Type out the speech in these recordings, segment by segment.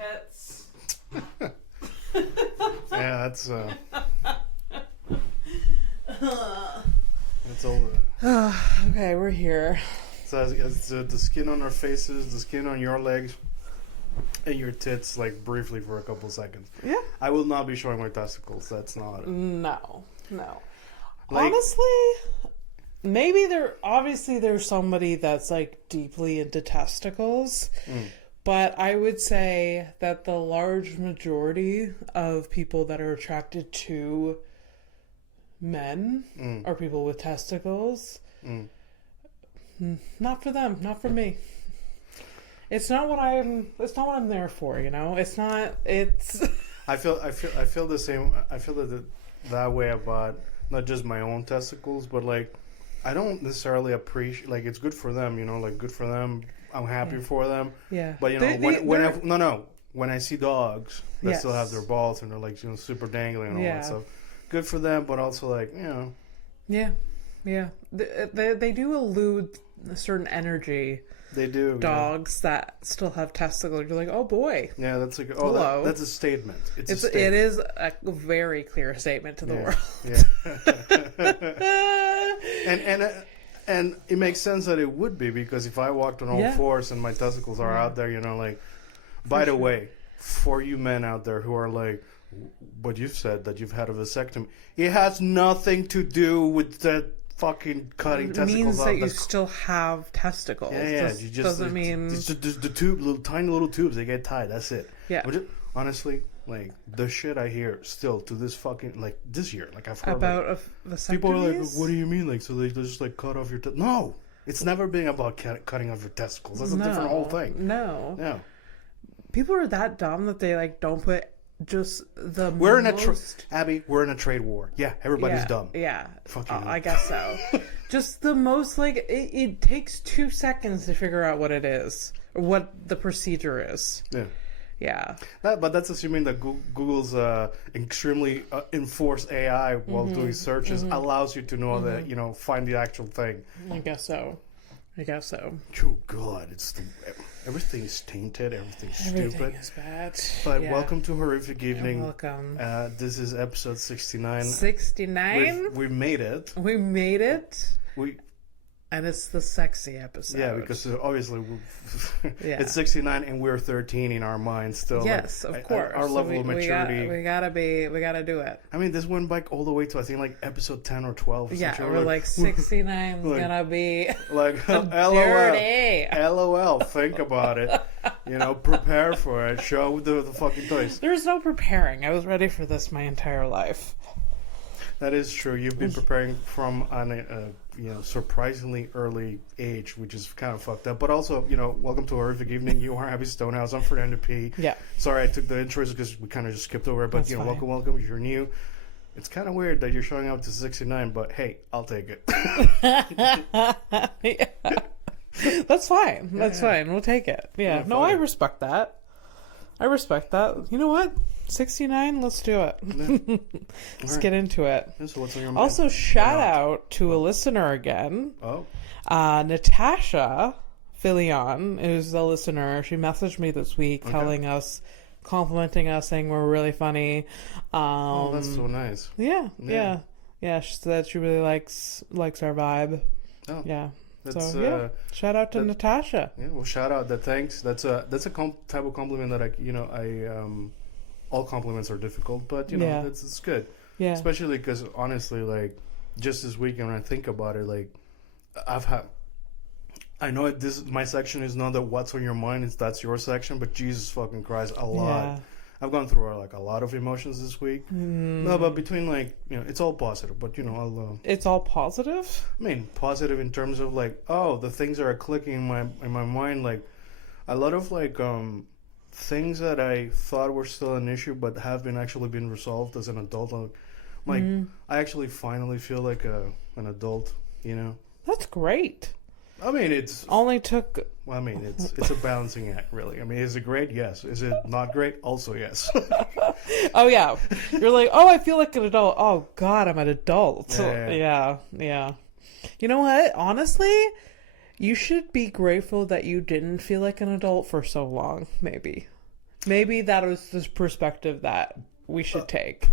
tits. Yeah, that's all. Okay, we're here. So it's the skin on our faces, the skin on your legs, and your tits, like briefly for a couple seconds. Yeah. I will not be showing my testicles. That's not. No. Like, honestly, maybe there's somebody that's like deeply into testicles. But I would say that the large majority of people that are attracted to men are people with testicles. Not for them, not for me. It's not what I'm there for, you know? It's I feel the same. I feel that way about not just my own testicles, but like I don't necessarily appreciate, like, it's good for them, you know, like good for them. I'm happy for them. Yeah. But you know, when I see dogs that still have their balls and they're like, you know, super dangling and all that stuff, good for them. But also, like, you know. Yeah. They do elude a certain energy. They do. Dogs that still have testicles. You're like, oh boy. Yeah, that's like, hello. That's a statement. It is a very clear statement to the world. Yeah. And it makes sense that it would be, because if I walked on all fours and my testicles are out there, you know, like, by the way, for you men out there who are like, what you've said, that you've had a vasectomy, it has nothing to do with that fucking cutting testicles out. It means that you still have testicles. Yeah. You just doesn't mean it's just the tube, tiny little tubes. They get tied. That's it. Yeah. Honestly, like, the shit I hear still to this fucking, like, this year, like, I've heard about vasectomies. People are like, what do you mean? Like, so they just like cut off your no, it's never been about cutting off your testicles. That's a different whole thing. No. People are that dumb that they like don't put just the Abby, we're in a trade war. Yeah, everybody's dumb. Yeah, fucking I guess so. Just the most, like, it takes 2 seconds to figure out what it is, or what the procedure is. Yeah. But that's assuming that Google's extremely enforced AI while doing searches allows you to know that, you know, find the actual thing. I guess so. Oh God, everything is tainted. Everything's stupid. Everything is bad. But welcome to Horrific Evening. You're welcome. This is episode 69. 69? We made it. And it's the sexy episode. Yeah, because obviously it's 69 and we're 13 in our minds still. Yes, like, of course. Our level of maturity. We gotta do it. I mean, this went back all the way to, I think, like episode 10 or 12. Yeah, we're like 69 is gonna be like dirty. LOL. Think about it. You know, prepare for it. Show the fucking toys. There's no preparing. I was ready for this my entire life. That is true. You've been preparing from an surprisingly early age, which is kind of fucked up. But also, you know, welcome to Horrific Evening. You are Abby Stonehouse. I'm Fernando P. Yeah. Sorry I took the intros because we kind of just skipped over it. But, That's fine. welcome if you're new. It's kind of weird that you're showing up to 69, but hey, I'll take it. Yeah. That's fine. That's fine. We'll take it. Yeah. No, I respect that. You know what? 69, let's do it. Yeah. Let's get into it. Yeah, so what's on your mind? Also, shout out to a listener again. Oh. Natasha Filion, who's the listener. She messaged me this week complimenting us, saying we're really funny. Oh, that's so nice. Yeah. She said she really likes our vibe. Oh. Yeah. Shout out to Natasha. Yeah, well, shout out. Thanks. That's a type of compliment that I all compliments are difficult, but you know, it's good. Yeah. Especially because honestly, like, just this weekend when I think about it, like, I know my section is not the what's on your mind, that's your section, but Jesus fucking Christ, a lot. Yeah. I've gone through like a lot of emotions this week. No, but between, like, you know, it's all positive, but you know, it's all positive? I mean, positive in terms of like, the things that are clicking in my mind, like a lot of like things that I thought were still an issue but have actually been resolved as an adult. Like, I actually finally feel like an adult, you know? That's great. I mean, it's a balancing act, really. I mean, is it great? Yes. Is it not great? Also, yes. Oh, yeah. You're like, I feel like an adult. Oh, God, I'm an adult. Yeah. You know what? Honestly, you should be grateful that you didn't feel like an adult for so long, maybe. Maybe that was the perspective that we should take.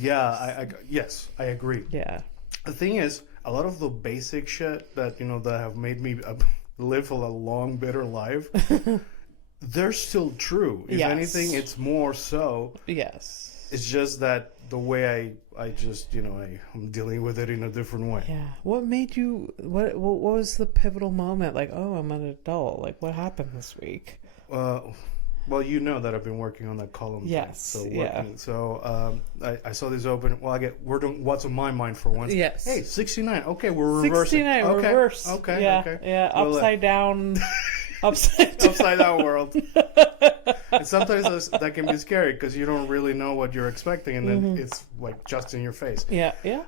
Yes, I agree. Yeah. The thing is, a lot of the basic shit that that have made me live a long, bitter life, they're still true. If anything, it's more so. Yes. It's just that the way I just I'm dealing with it in a different way. Yeah. What made you? What was the pivotal moment? Like, oh, I'm an adult. Like, what happened this week? Well, you know that I've been working on that column. Yes. Thing. So I saw this open. Well, we're doing what's on my mind for once. Yes. Hey, 69. Okay, we're reversing. 69. Okay. Reverse. Okay. Yeah. Okay. Yeah. Well, Upside down. Upside down world. And sometimes that can be scary because you don't really know what you're expecting, and then it's like just in your face. Yeah. Yeah.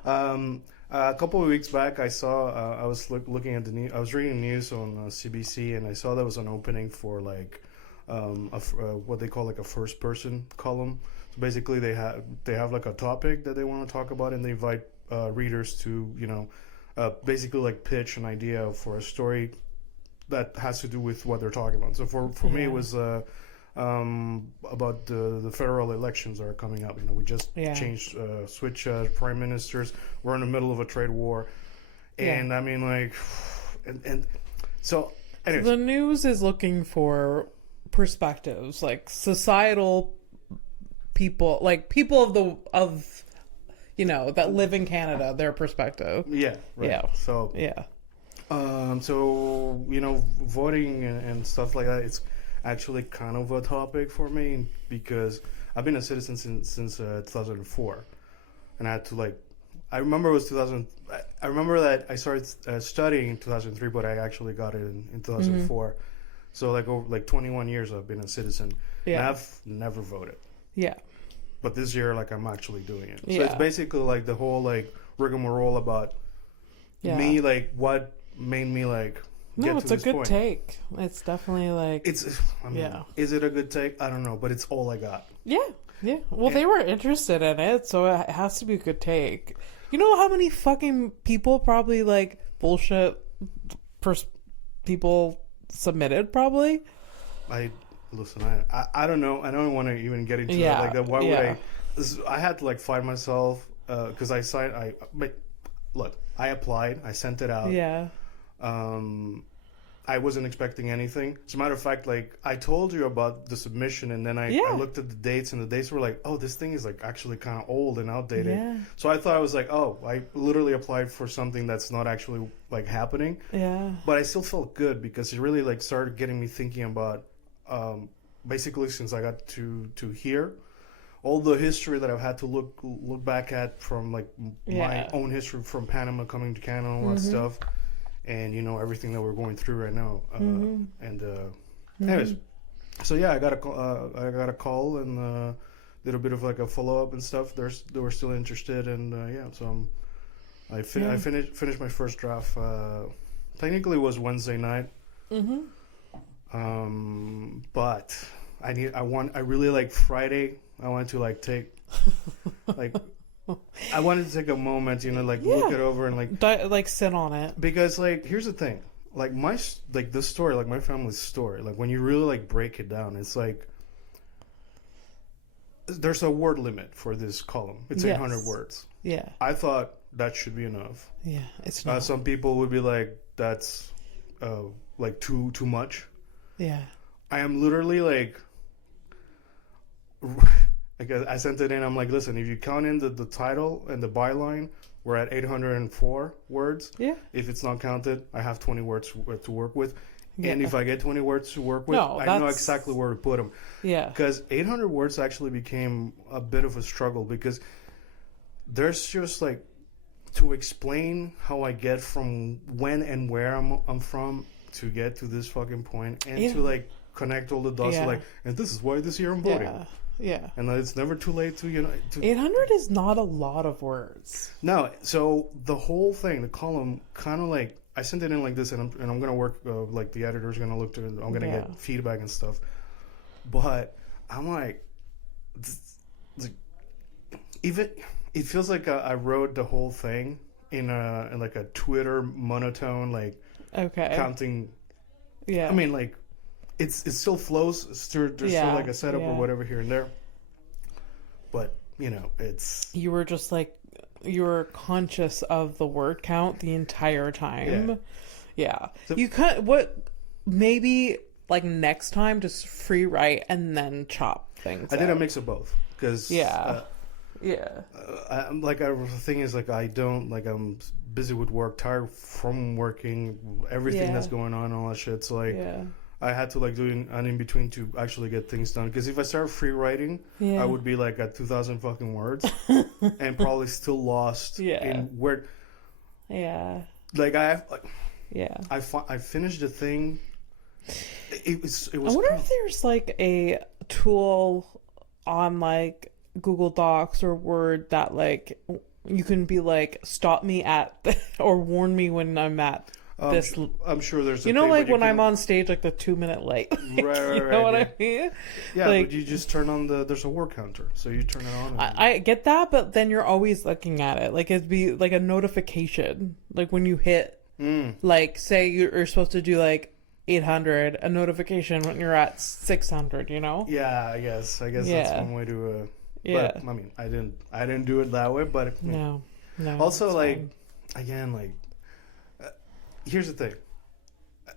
A couple of weeks back, I saw I was looking at the news. I was reading news on CBC, and I saw there was an opening for like what they call like a first person column. So basically, they have like a topic that they want to talk about, and they invite readers to basically like pitch an idea for a story that has to do with what they're talking about. So for me, it was about the federal elections that are coming up. We just switch prime ministers. We're in the middle of a trade war, and I mean, like, and so. Anyways. The news is looking for perspectives, like societal people, like people of that live in Canada, their perspective. Yeah. Right. Yeah. So. Yeah. So voting and stuff like that, it's actually kind of a topic for me because I've been a citizen since 2004, and I had to I remember it was 2000. I remember that I started studying in 2003, but I actually got it in 2004. So over 21 years I've been a citizen. Yeah. And I've never voted. Yeah. But this year, I'm actually doing it. So Yeah. it's basically the whole rigmarole about me, what made me get No, to it's a this good point. take. It's definitely Is it a good take? I don't know, but it's all I got. Yeah. Well, they were interested in it, so it has to be a good take. You know how many fucking people probably bullshit people submitted probably? I don't know. I don't want to even get into that. Why would I had to find myself because I signed. Look, I applied. I sent it out. Yeah. I wasn't expecting anything. As a matter of fact, I told you about the submission, and then I looked at the dates, and the dates were oh, this thing is actually kind of old and outdated. Yeah. So I thought I was oh, I literally applied for something that's not actually happening. Yeah. But I still felt good because it really started getting me thinking about basically since I got to here, all the history that I've had to look back at from my own history from Panama coming to Canada and all that stuff. And everything that we're going through right now, anyways, so I got a call and did a bit of a follow up and stuff. They were still interested, and so I finished my first draft. Technically, it was Wednesday night, but I really like Friday. I wanted to take I wanted to take a moment, look it over and sit on it. Because here's the thing, this story, my family's story, when you really break it down, it's there's a word limit for this column. It's 800 words. Yeah. I thought that should be enough. Yeah, it's not. Some people would be that's too much. Yeah. I am literally I sent it in. I'm listen, if you count in the title and the byline, we're at 804 words. Yeah. If it's not counted, I have 20 words to work with. Yeah. And if I get 20 words to work with, I know exactly where to put them. Yeah. Because 800 words actually became a bit of a struggle because there's just to explain how I get from when and where I'm from to get to this fucking point and to connect all the dots. And this is why this year I'm voting. Yeah. Yeah. And it's never too late to 800 is not a lot of words. No. So the whole thing, the column, kind of I sent it in this, and I'm gonna work. The editor's gonna look to it. I'm gonna get feedback and stuff. But I'm even it feels I wrote the whole thing in a Twitter monotone, okay, counting. Yeah. I mean it still flows. There's still like a setup or whatever here and there. But, you know, it's... You were just like, you were conscious of the word count the entire time. Yeah. So, you could, maybe like next time just free write and then chop things I did a mix of both. Because... the thing is, like, I don't, like, I'm busy with work, tired from working, everything that's going on, all that shit. So, like, I had to, like, do an in-between to actually get things done. Because if I started free writing, I would be, like, at 2,000 fucking words and probably still lost in where... Yeah. Like, I finished the thing. It was... I wonder if there's, like, a tool on, like... Google Docs or Word that like you can be like stop me at or warn me when I'm at this. I'm sure there's you know like when I'm on stage like the 2 minute late. Right, you know what I mean? Yeah, like, but you just turn on there's a word counter, so you turn it on. I get that, but then you're always looking at it. Like it'd be like a notification, like when you hit like say you're supposed to do like 800, a notification when you're at 600. You know? Yeah, I guess that's one way to. But, I mean, I didn't do it that way, but no. Also, like, fine. Again, like, here's the thing.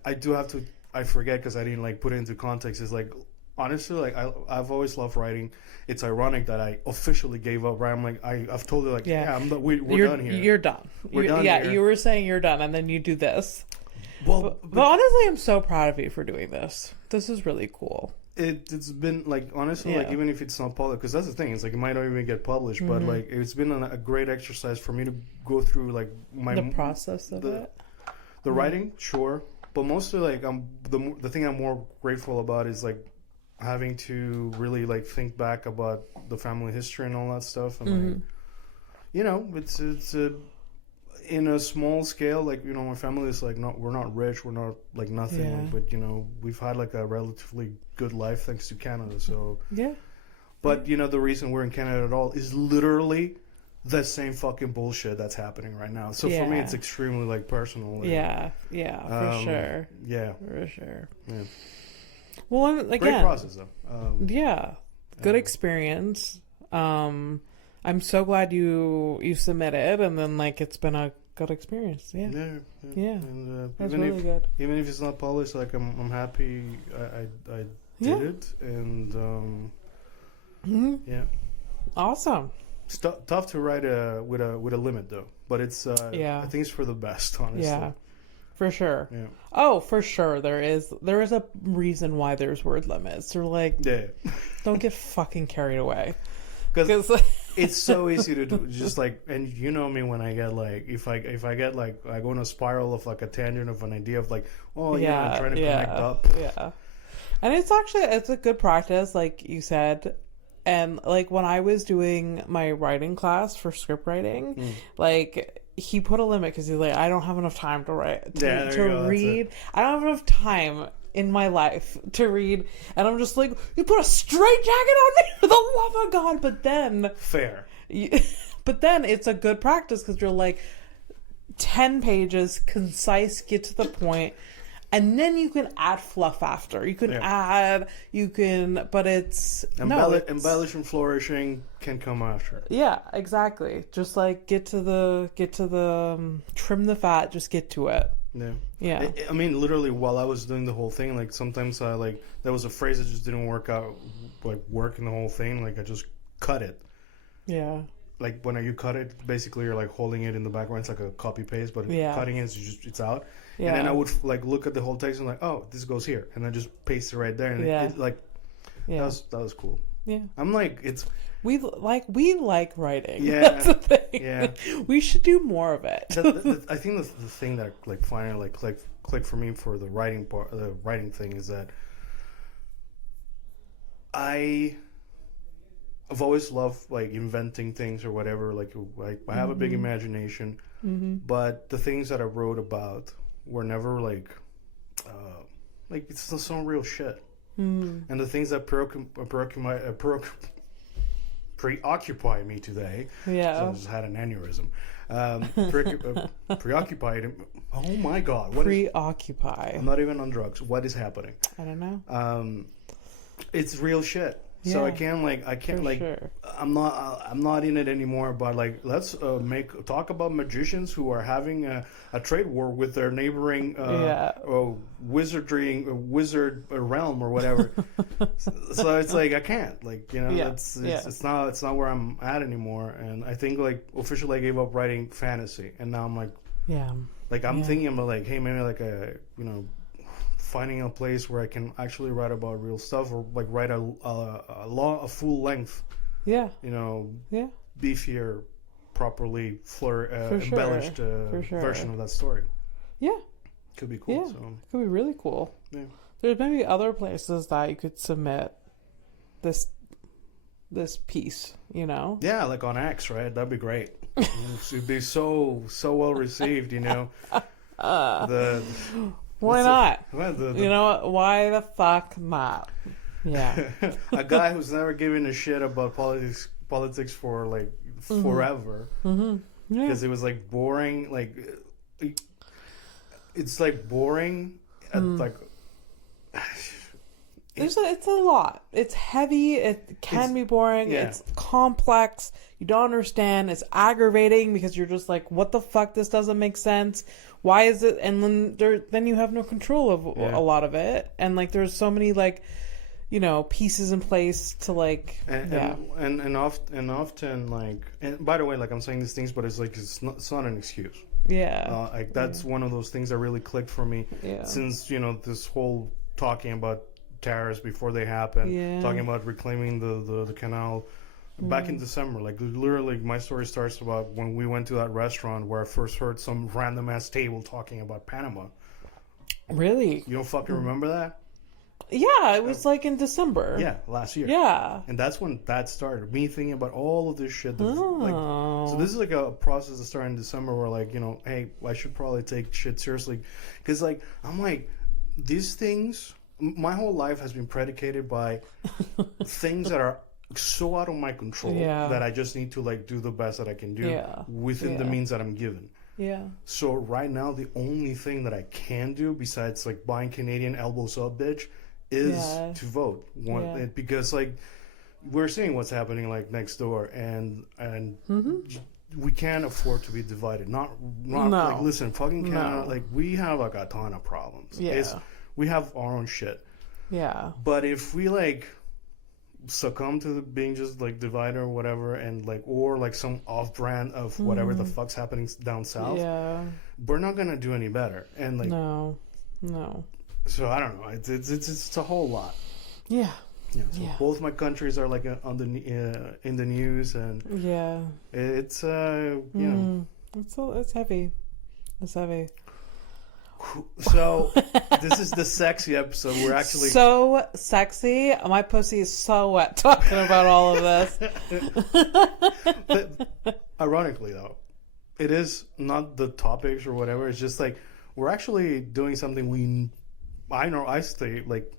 I do have to. I forget because I didn't like put it into context. Is like, honestly, like I've always loved writing. It's ironic that I officially gave up. Right? I'm like I've told her like, we're done here. You're done. We're done. Yeah, here. You were saying you're done, and then you do this. Well, but honestly, I'm so proud of you for doing this. This is really cool. It's been like honestly like even if it's not published, because that's the thing, it's like it might not even get published, but like it's been a great exercise for me to go through like the process of it, the writing, sure, but mostly like the thing I'm more grateful about is like having to really like think back about the family history and all that stuff, and like you know it's in a small scale, like, you know, my family is like we're not rich, we're not like nothing, like, but you know, we've had like a relatively good life thanks to Canada. So but you know, the reason we're in Canada at all is literally the same fucking bullshit that's happening right now. So for me, it's extremely like personal. For sure. Yeah, for sure. Yeah. Well, again, great process though. Good experience. I'm so glad you submitted, and then like it's been a good experience. Yeah. And, that's really good. Even if it's not published, like I'm happy I did it, and awesome. It's tough to write with a limit though, but it's I think it's for the best, honestly. Yeah, for sure. Yeah. Oh, for sure. There is a reason why there's word limits. They're like, don't get fucking carried away. Because it's so easy to do, just like, and you know me when I get like, if I get like, I go in a spiral of like a tangent of an idea of like, I'm trying to connect up. Yeah. And it's a good practice, like you said. And like when I was doing my writing class for script writing, like he put a limit because he's like, I don't have enough time to write, to read. I don't have enough time in my life to read, and I'm just like, you put a straight jacket on me for the love of God. But then but then it's a good practice because you're like 10 pages, concise, get to the point, and then you can add fluff after. You can but it's embellish and flourishing can come after. Yeah, exactly. Just like get to the trim the fat, just get to it. Yeah. I mean, literally, while I was doing the whole thing, like sometimes I like there was a phrase that just didn't work out, like working the whole thing. Like I just cut it. Yeah. Like when you cut it, basically you're like holding it in the background. It's like a copy paste, but cutting it, it's out. Yeah. And then I would like look at the whole text and like, oh, this goes here, and then just paste it right there, and it like that was cool. Yeah. I'm like we like writing. Yeah. That's the thing. Yeah. We should do more of it. I think the thing that like finally like clicked for me for the writing part, the writing thing, is that I've always loved like inventing things or whatever. Like I have a big imagination, but the things that I wrote about were never like it's some real shit. And the things that preoccupy me today. Yeah. So I just had an aneurysm. Preoccupied. Oh my God! Preoccupy. I'm not even on drugs. What is happening? I don't know. It's real shit. Yeah, so I can't sure. I'm not in it anymore. But like, let's talk about magicians who are having a trade war with their neighboring wizard realm or whatever. So it's like I can't, like, you know, it's not where I'm at anymore. And I think like officially I gave up writing fantasy, and now I'm like, I'm thinking about like, hey, maybe like finding a place where I can actually write about real stuff, or like write a full length, beefier, properly embellished version of that story. Yeah, could be cool. Yeah, so. it could be really cool. Yeah, there's maybe other places that you could submit this piece. You know? Yeah, like on X, right? That'd be great. It'd be so well received. You know, Why not? You know what? Why the fuck not? Yeah. A guy who's never given a shit about politics for like forever. Mm-hmm. Yeah. Because it was like boring. Like it's like boring. Like it's a lot. It's heavy. It can be boring. Yeah. It's complex. You don't understand. It's aggravating because you're just like, what the fuck? This doesn't make sense. Why is it? And then you have no control of a lot of it. And like, there's so many like, you know, pieces in place to like, and often like, and by the way, like I'm saying these things, but it's like it's not an excuse. Yeah. Like that's one of those things that really clicked for me since, you know, this whole talking about terrorists before they happen, talking about reclaiming the canal. Back in December, like literally my story starts about when we went to that restaurant where I first heard some random ass table talking about Panama. Really? You don't fucking remember that? Yeah, it was like in December. Yeah, last year. Yeah. And that's when that started. Me thinking about all of this shit. So this is like a process that started in December where like, you know, hey, I should probably take shit seriously. Because like, I'm like, these things, my whole life has been predicated by things that are so out of my control that I just need to like do the best that I can do within the means that I'm given. Yeah. So right now, the only thing that I can do besides like buying Canadian elbows up, bitch, is to vote. Because like we're seeing what's happening like next door, and we can't afford to be divided. Not like, listen, fucking Canada. Like we have like a ton of problems. Yeah. We have our own shit. Yeah. But if we like succumb to being just like divided or whatever, and like, or like some off-brand of whatever the fuck's happening down south, we're not gonna do any better. And like, no. So I don't know. It's a whole lot. Yeah. Yeah. So both my countries are like on the in the news, and it's it's heavy. It's heavy. So this is the sexy episode. We're actually so sexy. My pussy is so wet talking about all of this. But ironically, though, it is not the topics or whatever. It's just like we're actually doing something I stay like.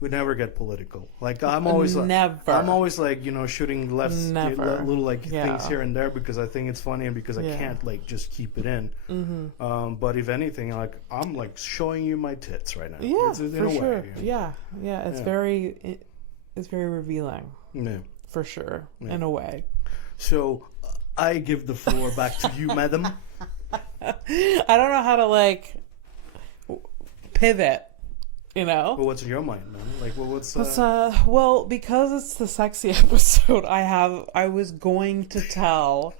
We never get political. Like I'm always like, you know, shooting little like things here and there because I think it's funny and because I can't like just keep it in. Mm-hmm. But if anything, like I'm like showing you my tits right now. Yeah, it's for sure. Way, yeah. It's very revealing. Yeah, for sure. Yeah. In a way. So I give the floor back to you, madam. I don't know how to like pivot. You know? Well, what's in your mind, man? Like, what's well, because it's the sexy episode, I was going to tell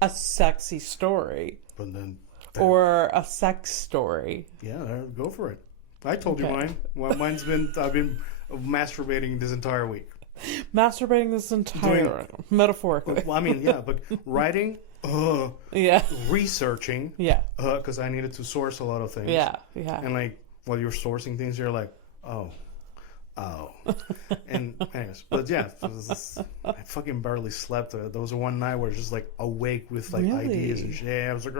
a sexy story. But then or a sex story. Yeah, go for it. I told you mine. Well, I've been masturbating this entire week. Masturbating this entire metaphorically. Well, I mean, yeah, but writing, researching, because I needed to source a lot of things. Yeah. And like, while you're sourcing things, you're like, oh. And anyways, but yeah, I fucking barely slept. There was one night where I was just like awake with like ideas and shit. Yeah, I was like,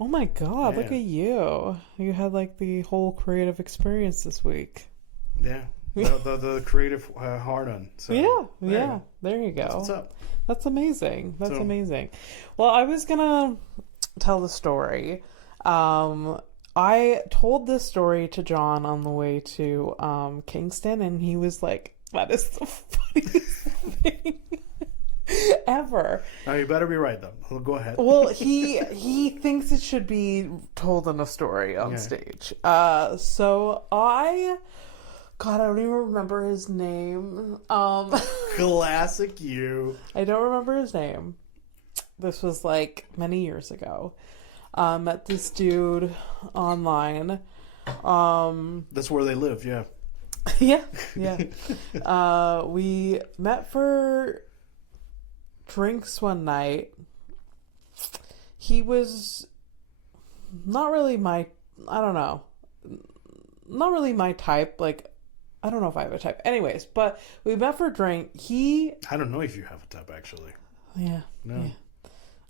oh my God, look at you. You had like the whole creative experience this week. Yeah. the creative hard on. So, yeah. There you go. That's what's up. That's amazing. That's amazing. Well, I was gonna tell the story. I told this story to John on the way to Kingston, and he was like, "That is the funniest thing ever." Now you better be right though. Go ahead. Well, he thinks it should be told in a story on stage. So God, I don't even remember his name. Classic you. I don't remember his name. This was like many years ago. Met this dude online. That's where they live, yeah. Yeah. We met for drinks one night. He was not really my type. Like, I don't know if I have a type. Anyways, but we met for a drink. I don't know if you have a type, actually. Yeah. No. Yeah.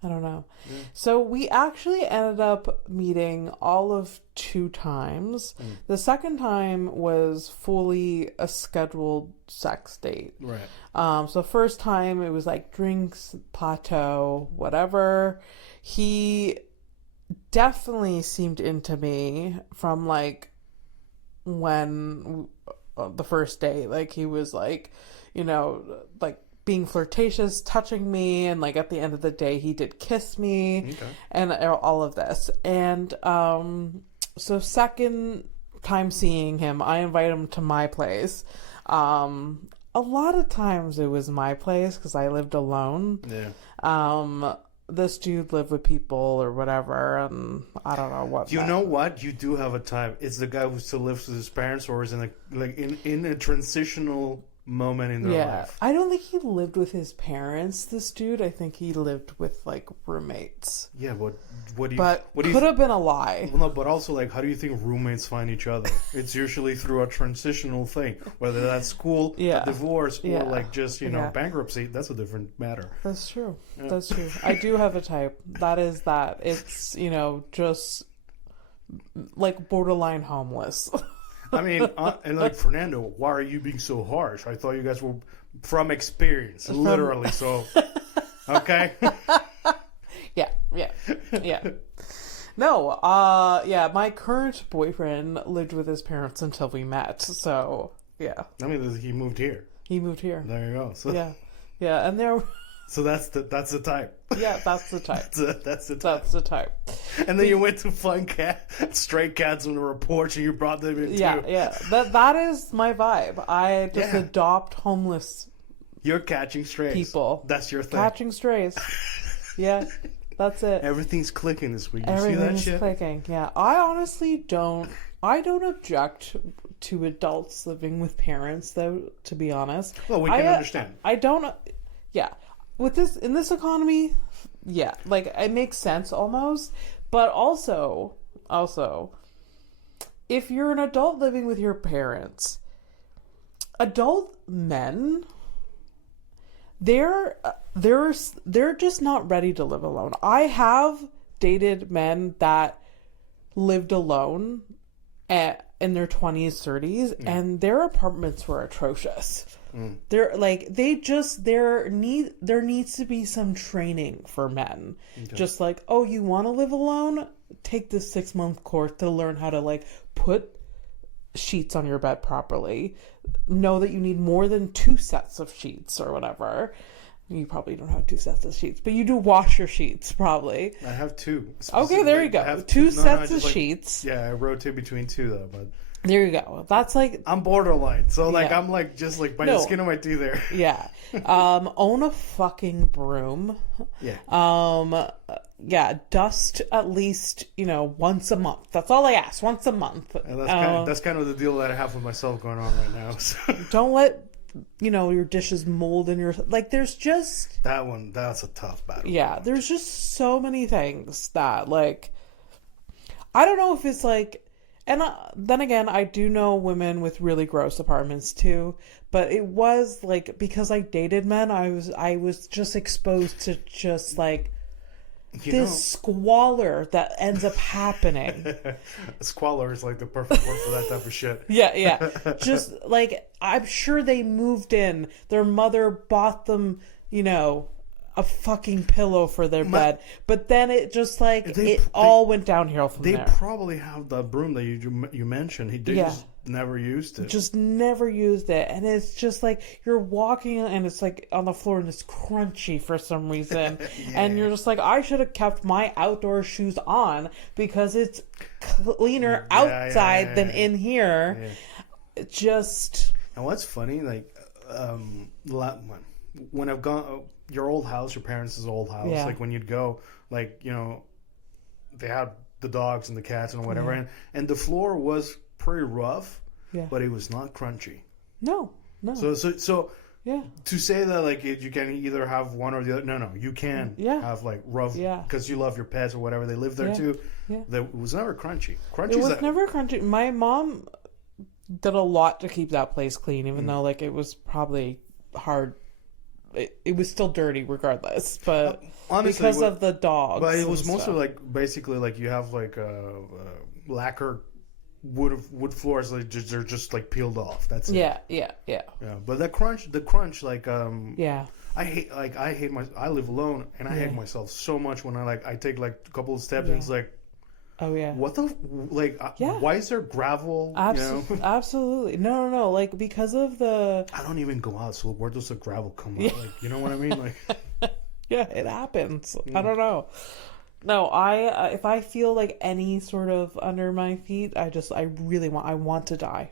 I don't know. Yeah. So we actually ended up meeting all of 2 times. The second time was fully a scheduled sex date. Right. So first time it was like drinks, plateau, whatever. He definitely seemed into me from like when the first day, like he was like, like being flirtatious, touching me, and like at the end of the day he did kiss me, and all of this. And so second time seeing him, I invite him to my place. A lot of times it was my place because I lived alone. This dude lived with people or whatever, and I don't know what. You know what? You do have a type. It's the guy who still lives with his parents or is in a transitional moment in their life. I don't think he lived with his parents, this dude. I think he lived with like roommates. Yeah, what do you? But what do could have been a lie. Well, no, but also like, how do you think roommates find each other? It's usually through a transitional thing, whether that's school, divorce, or like just bankruptcy. That's a different matter. That's true. Yeah. That's true. I do have a type. That is that. It's just like borderline homeless. I mean, and like, Fernando, why are you being so harsh? I thought you guys were from experience, literally. So, okay. Yeah. No, my current boyfriend lived with his parents until we met. So, yeah. I mean, he moved here. There you go. So, yeah, and there. So that's the type. Yeah, that's the type. That's the type. That's the type. And then you went to find stray cats on the porch, and you brought them in too. Yeah. That is my vibe. I just adopt homeless. You're catching strays. People. That's your thing. Catching strays. Yeah, that's it. Everything's clicking this week. You Everything's see that shit? Clicking. Yeah, I honestly don't. I don't object to adults living with parents, though. To be honest. Well, we can understand. I don't. Yeah. With in this economy, yeah, like it makes sense almost, but also, if you're an adult living with your parents, adult men, they're just not ready to live alone. I have dated men that lived alone in their 20s, 30s, and their apartments were atrocious. They're like there needs to be some training for men. Okay. Just like, oh, you want to live alone? Take this 6-month course to learn how to like put sheets on your bed properly. Know that you need more than 2 sets of sheets or whatever. You probably don't have 2 sets of sheets, but you do wash your sheets probably. I have 2. Okay, there you go. I have 2 sets of sheets. Yeah, I rotate between 2 though, but. There you go. That's like I'm borderline, so like I'm like just like by the skin of my teeth there. Yeah. Own a fucking broom. Yeah. Yeah. Dust at least once a month. That's all I ask. Once a month. And that's kind of the deal that I have with myself going on right now. So. Don't let your dishes mold in your like. There's just that's a tough battle. Yeah. There's just so many things that like. I don't know if it's like. And then again, I do know women with really gross apartments too. But it was like because I dated men, I was just exposed to just like this squalor that ends up happening. Squalor is like the perfect word for that type of shit. Yeah. Just like, I'm sure they moved in. Their mother bought them, a fucking pillow for their bed. But then it just like, all went downhill from there. They probably have that broom that you mentioned. They just never used it. Just never used it. And it's just like, you're walking and it's like on the floor and it's crunchy for some reason. And you're just like, I should have kept my outdoor shoes on because it's cleaner outside than in here. Just... And what's funny, like, when I've gone... your old house, your parents' old house, like when you'd go, like, they had the dogs and the cats and whatever, and the floor was pretty rough, but it was not crunchy. No. So to say that, like, you can either have one or the other, no, you can have, like, rough, because you love your pets or whatever, they live there too. It was never crunchy. It was never crunchy. My mom did a lot to keep that place clean, even though, like, it was probably hard. It was still dirty regardless, but honestly, because of the dogs. But it was mostly like, basically, like, you have like lacquer wood floors, like they're just like peeled off. That's it. Yeah. But the crunch, like I live alone and I hate myself so much when I take like a couple of steps and it's like, oh yeah, what the why is there gravel? Absolutely, no, like, because of the... I don't even go out, so where does the gravel come out? Like, you know what I mean? Like, it happens. I don't know. No, if I feel like any sort of under my feet, I want to die.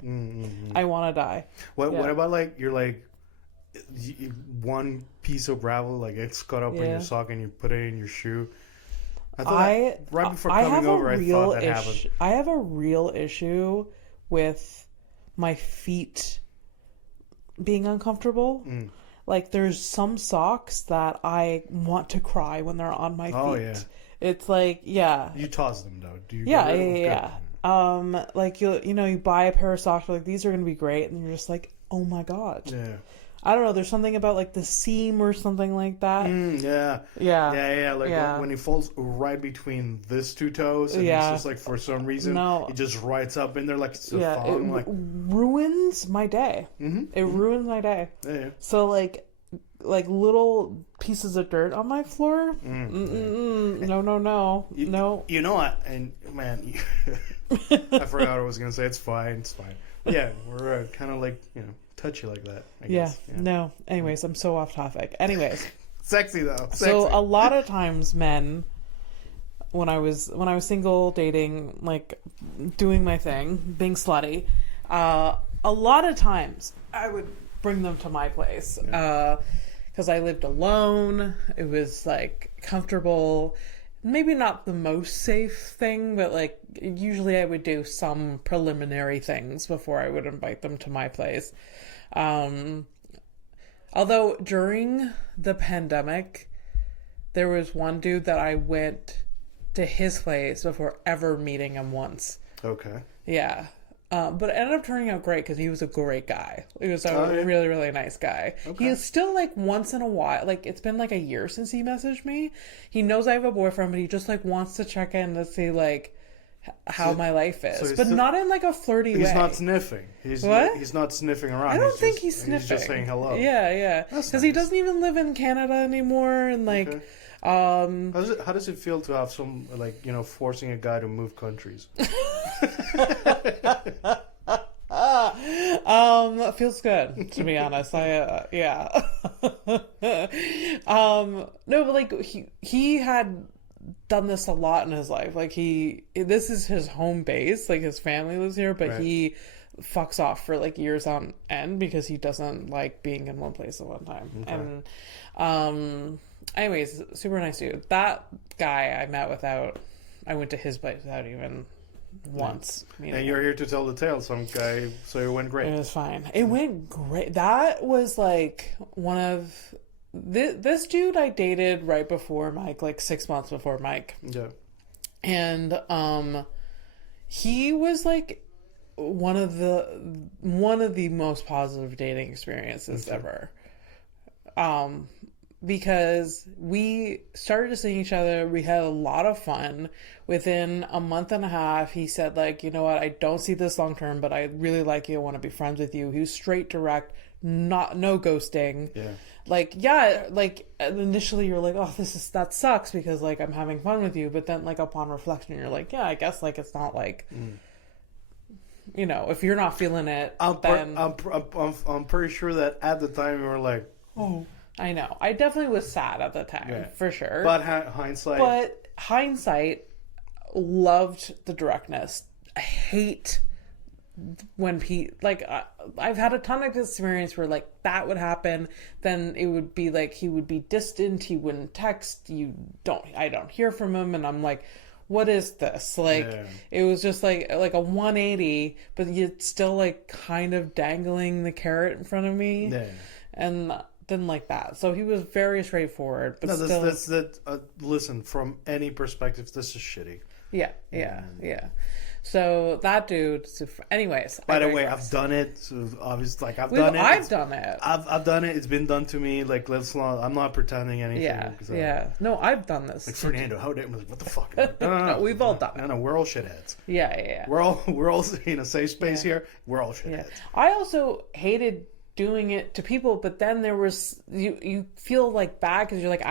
I want to die. What about, like, you're like, one piece of gravel, like, it's cut up in your sock and you put it in your shoe? Right before coming over, I thought that happened. I have a real issue with my feet being uncomfortable. Like, there's some socks that I want to cry when they're on my feet. Oh, yeah. It's like, You toss them, though. Do you? Yeah. Like, you buy a pair of socks, like, these are going to be great, and you're just like, oh my God. Yeah. I don't know. There's something about like the seam or something like that. Like when it falls right between these two toes, and it's just like, for some reason, it just rides up in there like it's a thong. It ruins my day. It ruins my day. Yeah. So like little pieces of dirt on my floor. No. You know what? And man, I forgot what I was gonna say. It's fine. Yeah, we're kind of like touchy like that, I guess. No. Anyways, I'm so off topic. Anyways. Sexy though. So a lot of times men, when I was single, dating, like doing my thing, being slutty, a lot of times I would bring them to my place. Because I lived alone. It was like comfortable. Maybe not the most safe thing, but like usually I would do some preliminary things before I would invite them to my place. Although during the pandemic, there was one dude that I went to his place before ever meeting him once. Okay. Yeah. But it ended up turning out great because he was a great guy. He was a really, really nice guy. Okay. He is still like once in a while, like it's been like a year since he messaged me. He knows I have a boyfriend, but he just like wants to check in to see like how my life is, but not in like a flirty way. He's not sniffing. He's not sniffing around. I don't think he's sniffing. He's just saying hello. Yeah. Because he doesn't even live in Canada anymore, and like. Okay. How does it feel to have some, like, forcing a guy to move countries? Feels good, to be honest. No, but like he had done this a lot in his life. Like this is his home base. Like his family lives here, but he fucks off for like years on end because he doesn't like being in one place at one time. Okay. And anyways, super nice dude. That guy I went to his place without even once. And you're here to tell the tale, so it went great. It was fine. It went great. That was like one of this dude I dated right before Mike, like 6 months before Mike. Yeah. And he was like one of the most positive dating experiences ever. because we started seeing each other. We had a lot of fun. Within a month and a half, he said, like, you know what, I don't see this long term, but I really like you. I want to be friends with you. He was straight, direct, no ghosting. Yeah. Like, yeah, like, initially you're like, oh, that sucks because, like, I'm having fun with you. But then, like, upon reflection, you're like, yeah, I guess, like, it's not like, you know, if you're not feeling it, I'm pretty sure that at the time you were like, oh. I know. I definitely was sad at the time, for sure. But hindsight, loved the directness. I hate when I've had a ton of experience where, like, that would happen. Then it would be like he would be distant. He wouldn't text. I don't hear from him, and I'm like, what is this? Like, it was just like a 180, but you're still, like, kind of dangling the carrot in front of me. Yeah. And didn't like that. So he was very straightforward, but listen, from any perspective, this is shitty. Yeah. So that dude. Anyways. By the way, I've done it. So obviously, like, I've done it. I've done it. It's been done to me. Like, I'm not pretending anything. Yeah. No, I've done this. Like, Fernando, what the fuck? No, we've all done it. No, we're all shitheads. Yeah. We're all in a safe space here. We're all shitheads. Yeah. I also hated doing it to people, but then there was you feel like bad because you're like,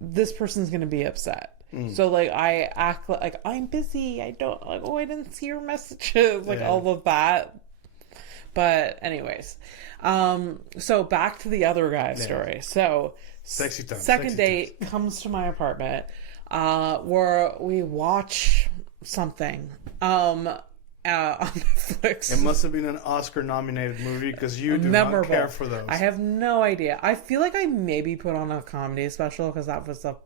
this person's gonna be upset. So, like, I act like I'm busy. I don't, like, I didn't see your messages, like, all of that. But anyways, so back to the other guy's story. So sexy time. Second date comes to my apartment, where we watch something on Netflix. It must have been an Oscar-nominated movie because you do not care for those. I have no idea. I feel like I maybe put on a comedy special because that was a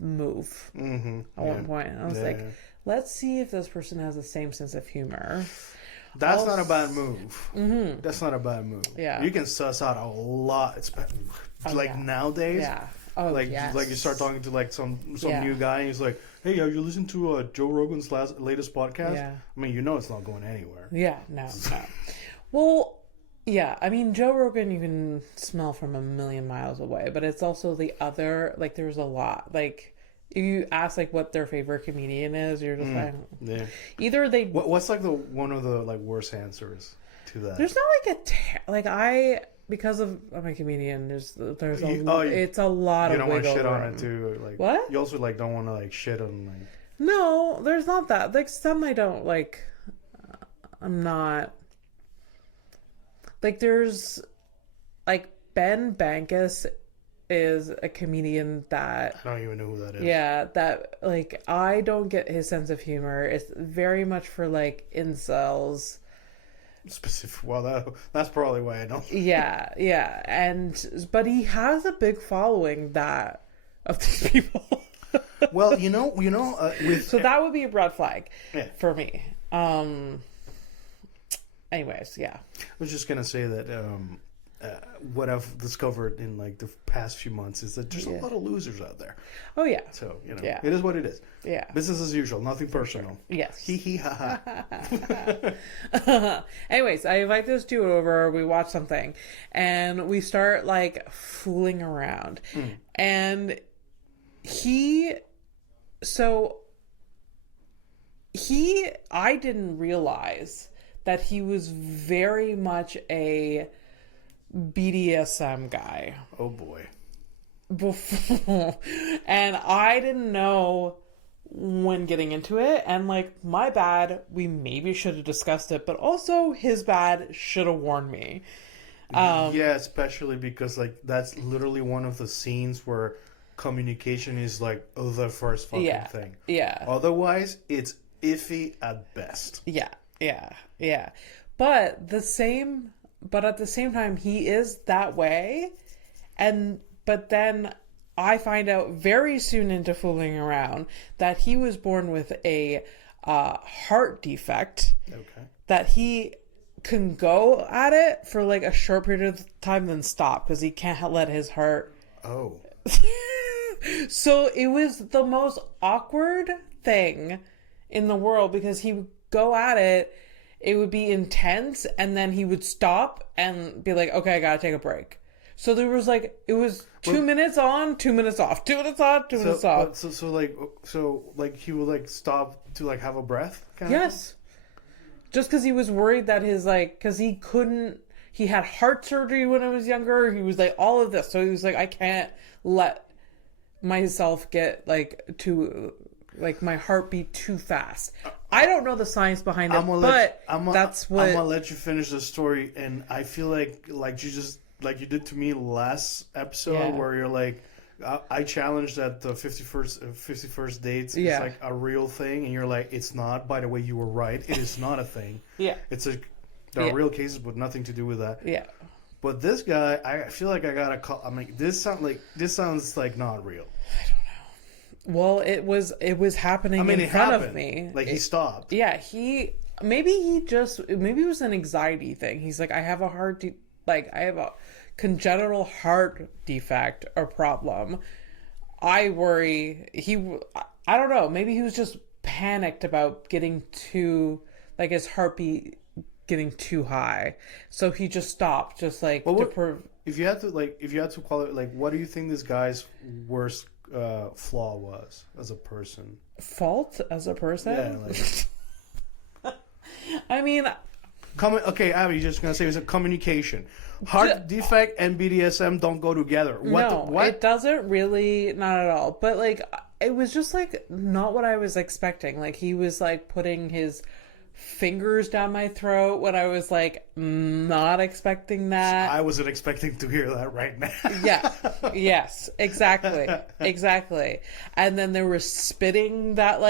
move at one point. I was like, let's see if this person has the same sense of humor. That's not a bad move. That's not a bad move. Yeah. You can suss out a lot. It's nowadays. Yeah. Like you start talking to, like, some new guy and he's like, hey, you listen to Joe Rogan's latest podcast? Yeah. I mean, you know it's not going anywhere. Yeah, no. Well, yeah, I mean, Joe Rogan you can smell from a million miles away, but it's also the other, like, there's a lot. Like, if you ask, like, what their favorite comedian is, you're just like, either they... What's, like, one of the, like, worst answers to that? There's not, like, because of I'm a comedian, it's a lot of you don't want to shit room. on it too, like, what? You also, like, don't want to, like, shit on, like... No, there's not that. Like, some I don't, like, I'm not... Like, there's, like, Ben Bankus is a comedian that... I don't even know who that is. Yeah, that, like, I don't get his sense of humor. It's very much for, like, incels. Specific. Well, that's probably why I don't. Yeah. But he has a big following of these people. Well, so that would be a red flag for me. Anyways, yeah. I was just gonna say that what I've discovered in, like, the past few months is that there's a lot of losers out there. Oh yeah. So it is what it is. Yeah. Business as usual, nothing personal. Sure. Yes. Hee hee ha ha. Anyways, I invite those two over. We watch something, and we start, like, fooling around, and I didn't realize that he was very much a BDSM guy. Oh boy. Before, and I didn't know when getting into it, and, like, my bad, we maybe should have discussed it, but also his bad, should have warned me. Yeah, especially because, like, that's literally one of the scenes where communication is, like, the first fucking thing. Yeah. Otherwise, it's iffy at best. Yeah. But at the same time, he is that way, but then I find out very soon into fooling around that he was born with a heart defect. Okay. That he can go at it for, like, a short period of time, then stop because he can't let his heart. Oh. So it was the most awkward thing in the world because he would go at it. It would be intense, and then he would stop and be like, okay, I gotta take a break. So there was like, it was 2 minutes on, 2 minutes off, 2 minutes on, 2 minutes off. So he would like stop to like have a breath. Yes. Just because he was worried that because he had heart surgery when I was younger. He was like, all of this. So he was like, I can't let myself get like my heartbeat too fast. I don't know the science behind it, but that's what... I'm gonna let you finish the story, and I feel like you just, like you did to me last episode, where you're like, I challenged that the 51st dates is like a real thing, and you're like, it's not. By the way, you were right. It is not a thing. Yeah. There are real cases, but nothing to do with that. Yeah. But this guy, I feel like I gotta call. I mean, this sounds like not real. I don't know. Well, it was happening in front of me. Like he stopped. Yeah, maybe it was an anxiety thing. He's like, I have a congenital heart defect or problem. I worry I don't know, maybe he was just panicked about getting too, like, his heartbeat getting too high, so he just stopped, just like if you had to call it, like, what do you think this guy's worst flaw was as a person? Fault as a person? Yeah, like I mean, okay, Abby, just gonna say, it's a communication. Heart defect and BDSM don't go together. What? It doesn't really, not at all. But like, it was just like not what I was expecting. Like, he was like putting his fingers down my throat when I was like not expecting that. I wasn't expecting to hear that right now. Yeah. Yes. Exactly. Exactly. And then there was spitting that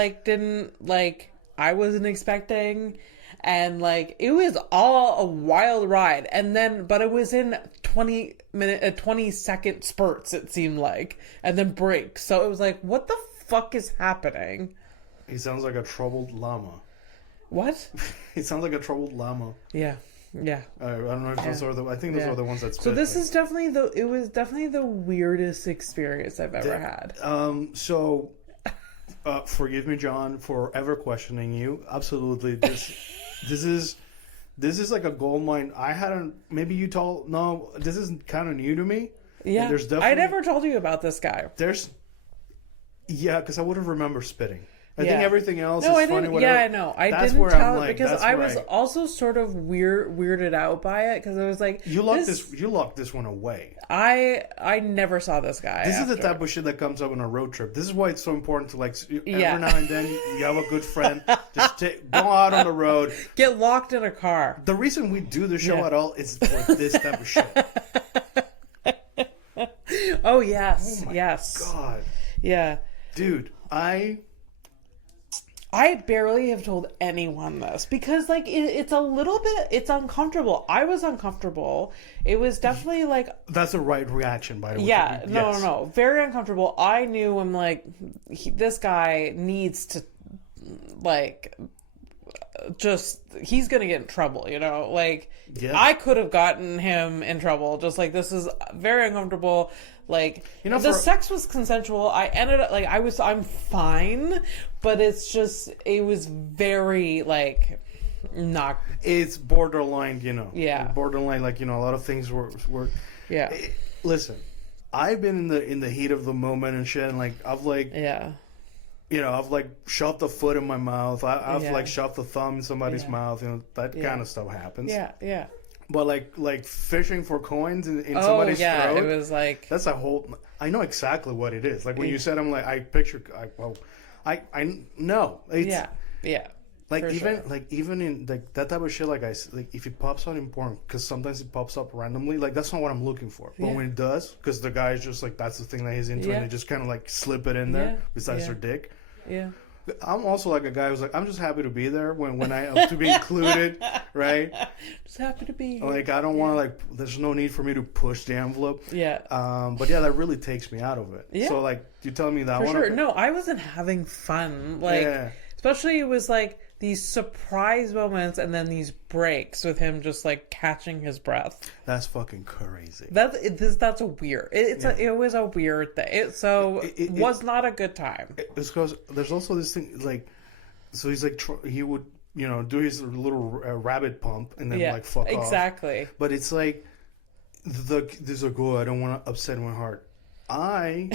I wasn't expecting. And like, it was all a wild ride. And then, but it was in 20-second spurts, it seemed like, and then breaks. So it was like, what the fuck is happening? He sounds like a troubled llama. What? He sounds like a troubled llama. Yeah. Yeah. I don't know if those are I think those are the ones that spit. So this is definitely it was definitely the weirdest experience I've ever had. So forgive me, John, for ever questioning you. Absolutely. This is like a gold mine. This is kind of new to me. Yeah. There's definitely, I never told you about this guy. Because I would have remembered spitting. I think everything else is I funny. didn't. Whatever. Yeah, I know. I That's didn't tell like, because I was also sort of weirded out by it, because I was like, you locked this one away. I never saw this guy. This is the type of shit that comes up on a road trip. This is why it's so important to, like, every now and then you have a good friend, just go out on the road, get locked in a car. The reason we do the show at all is for this type of shit. Oh yes, yes. God. Yeah, dude, I barely have told anyone this because, like, it's a little bit, it's uncomfortable. I was uncomfortable. It was definitely like... That's the right reaction, by the way. Yeah, no. Very uncomfortable. I knew I'm like, this guy needs to, like, he's going to get in trouble, you know? Like, I could have gotten him in trouble. Just like, this is very uncomfortable. Like, you know, the sex was consensual. I ended up, like, I'm fine, but it's just, it was very, like, not... It's borderline, you know. Yeah. Borderline, like, you know, a lot of things were... Yeah. Listen, I've been in the heat of the moment and shit, and, like, I've, like... Yeah. You know, I've, like, shoved a foot in my mouth. I've like, shoved a thumb in somebody's mouth. You know, that kind of stuff happens. Yeah, yeah. But like fishing for coins in somebody's throat. It was like, that's a whole. I know exactly what it is. Like when you said, I'm like, I picture. I know. It's, yeah. Like even in like that type of shit. Like if it pops out in porn, because sometimes it pops up randomly. Like that's not what I'm looking for. But when it does, because the guy's just like, that's the thing that he's into, and they just kind of like slip it in there besides their dick. Yeah. I'm also like a guy who's like, I'm just happy to be there when I to be included, right? Just happy to be here. Like I don't want to, like, there's no need for me to push the envelope. Yeah. But yeah, that really takes me out of it. Yeah. So like, you telling me that for one? Sure. No, I wasn't having fun. Like, especially it was like these surprise moments and then these breaks with him just like catching his breath. That's fucking crazy. That's a weird. It was a weird thing. It was not a good time. It's because there's also this thing, like, so he's like, he would, you know, do his little rabbit pump and then like fuck off. Exactly. But it's like, There's a goal. I don't want to upset my heart. I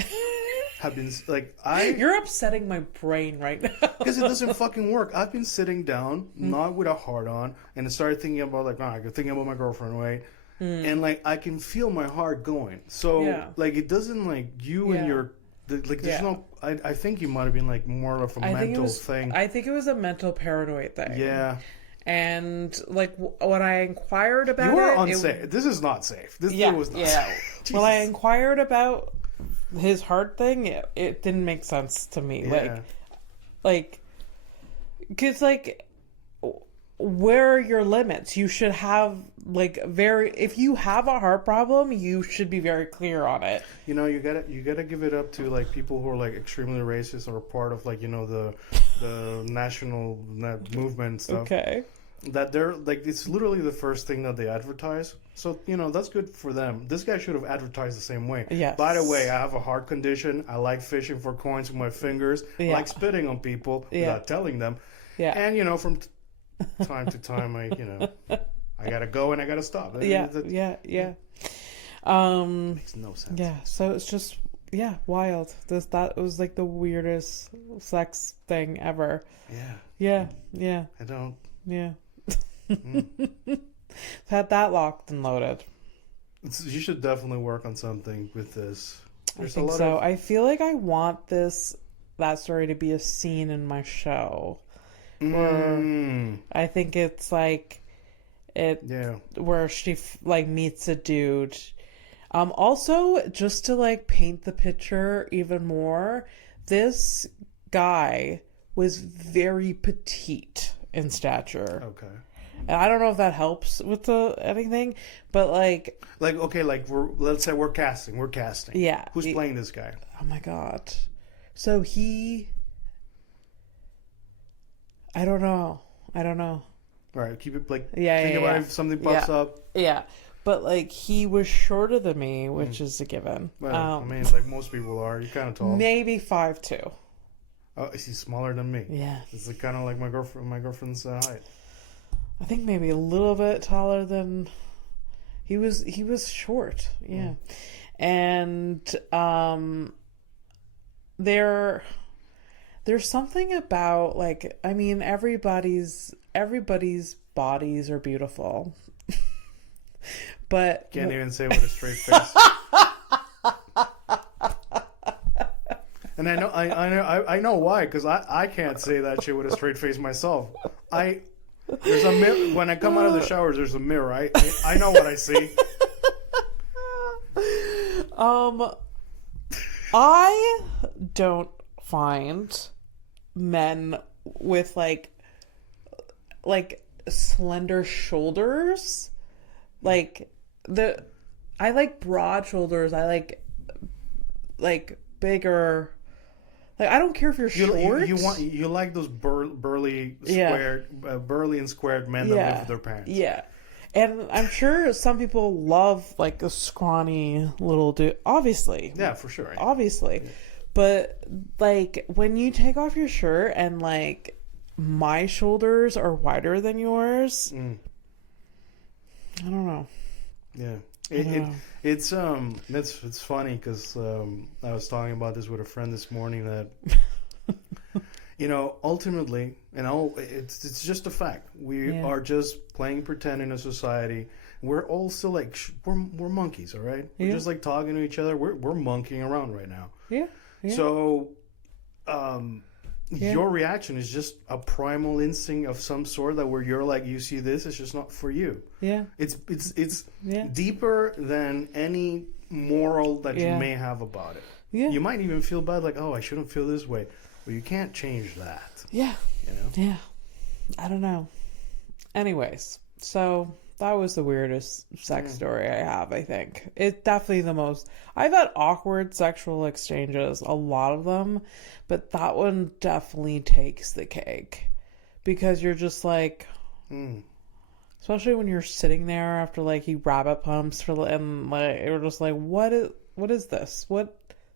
have been like You're upsetting my brain right now because it doesn't fucking work. I've been sitting down, not with a heart on, and I started thinking about like, I could think about my girlfriend, right? And like I can feel my heart going. So like it doesn't like you and your like there's no. I think you might have been like more of a mental thing. I think it was a mental paranoid thing. Yeah. And like when I inquired about you were unsafe. This is not safe. This was not safe. When I inquired about his heart thing, it didn't make sense to me. Like, because like, where are your limits? You should have like if you have a heart problem, you should be very clear on it. You know, you gotta give it up to like people who are like extremely racist or part of like, you know, the national movement stuff. Okay. That they're like, it's literally the first thing that they advertise. So, you know, that's good for them. This guy should have advertised the same way. Yes. By the way, I have a heart condition. I like fishing for coins with my fingers. I like spitting on people without telling them. Yeah. And, you know, from time to time, I gotta go and I gotta stop. Yeah. Makes no sense. Yeah. So it's just, wild. That was like the weirdest sex thing ever. Yeah. Yeah. I don't. Yeah. Had that locked and loaded. You should definitely work on something with this. I think so. I feel like I want that story to be a scene in my show. Where I think it's like where she like meets a dude. Also, just to like paint the picture even more, this guy was very petite in stature. Okay. And I don't know if that helps with anything, but like okay, like let's say we're casting. Yeah. Who's playing this guy? Oh my god. So I don't know. All right, keep it like think about if something pops up. Yeah. But like he was shorter than me, which is a given. Well, I mean, like most people are. You're kind of tall. Maybe 5'2". Oh, is he smaller than me? Yeah. It's like kind of like my girlfriend's height. I think maybe a little bit taller than he was. He was short. Yeah. And there's something about like, I mean, everybody's bodies are beautiful. But can't even say with a straight face. And I know why, because I can't say that shit with a straight face myself. There's a mirror when I come out of the showers. There's a mirror. I know what I see. I don't find men with like slender shoulders. I like broad shoulders. I like bigger. Like, I don't care if you're short. You like those burly and squared men that live with their parents. Yeah. And I'm sure some people love like a scrawny little dude. Obviously. Yeah, for sure. Obviously. Yeah. But like when you take off your shirt and like my shoulders are wider than yours. I don't know. Yeah. It's funny because I was talking about this with a friend this morning that you know, ultimately, it's just a fact. We are just playing pretend in a society. We're all still like we're monkeys, all right? We're just like talking to each other. We're monkeying around right now. Yeah. So, your reaction is just a primal instinct of some sort that where you're like, you see this, it's just not for you. Yeah. It's deeper than any moral that you may have about it. Yeah. You might even feel bad, like, oh, I shouldn't feel this way. But you can't change that. Yeah. You know? Yeah. I don't know. Anyways, so that was the weirdest sex story I have, I think. It's definitely the most... I've had awkward sexual exchanges, a lot of them, but that one definitely takes the cake. Because you're just like... Especially when you're sitting there after, like, he rabbit pumps, and, like, you're just like, what is this?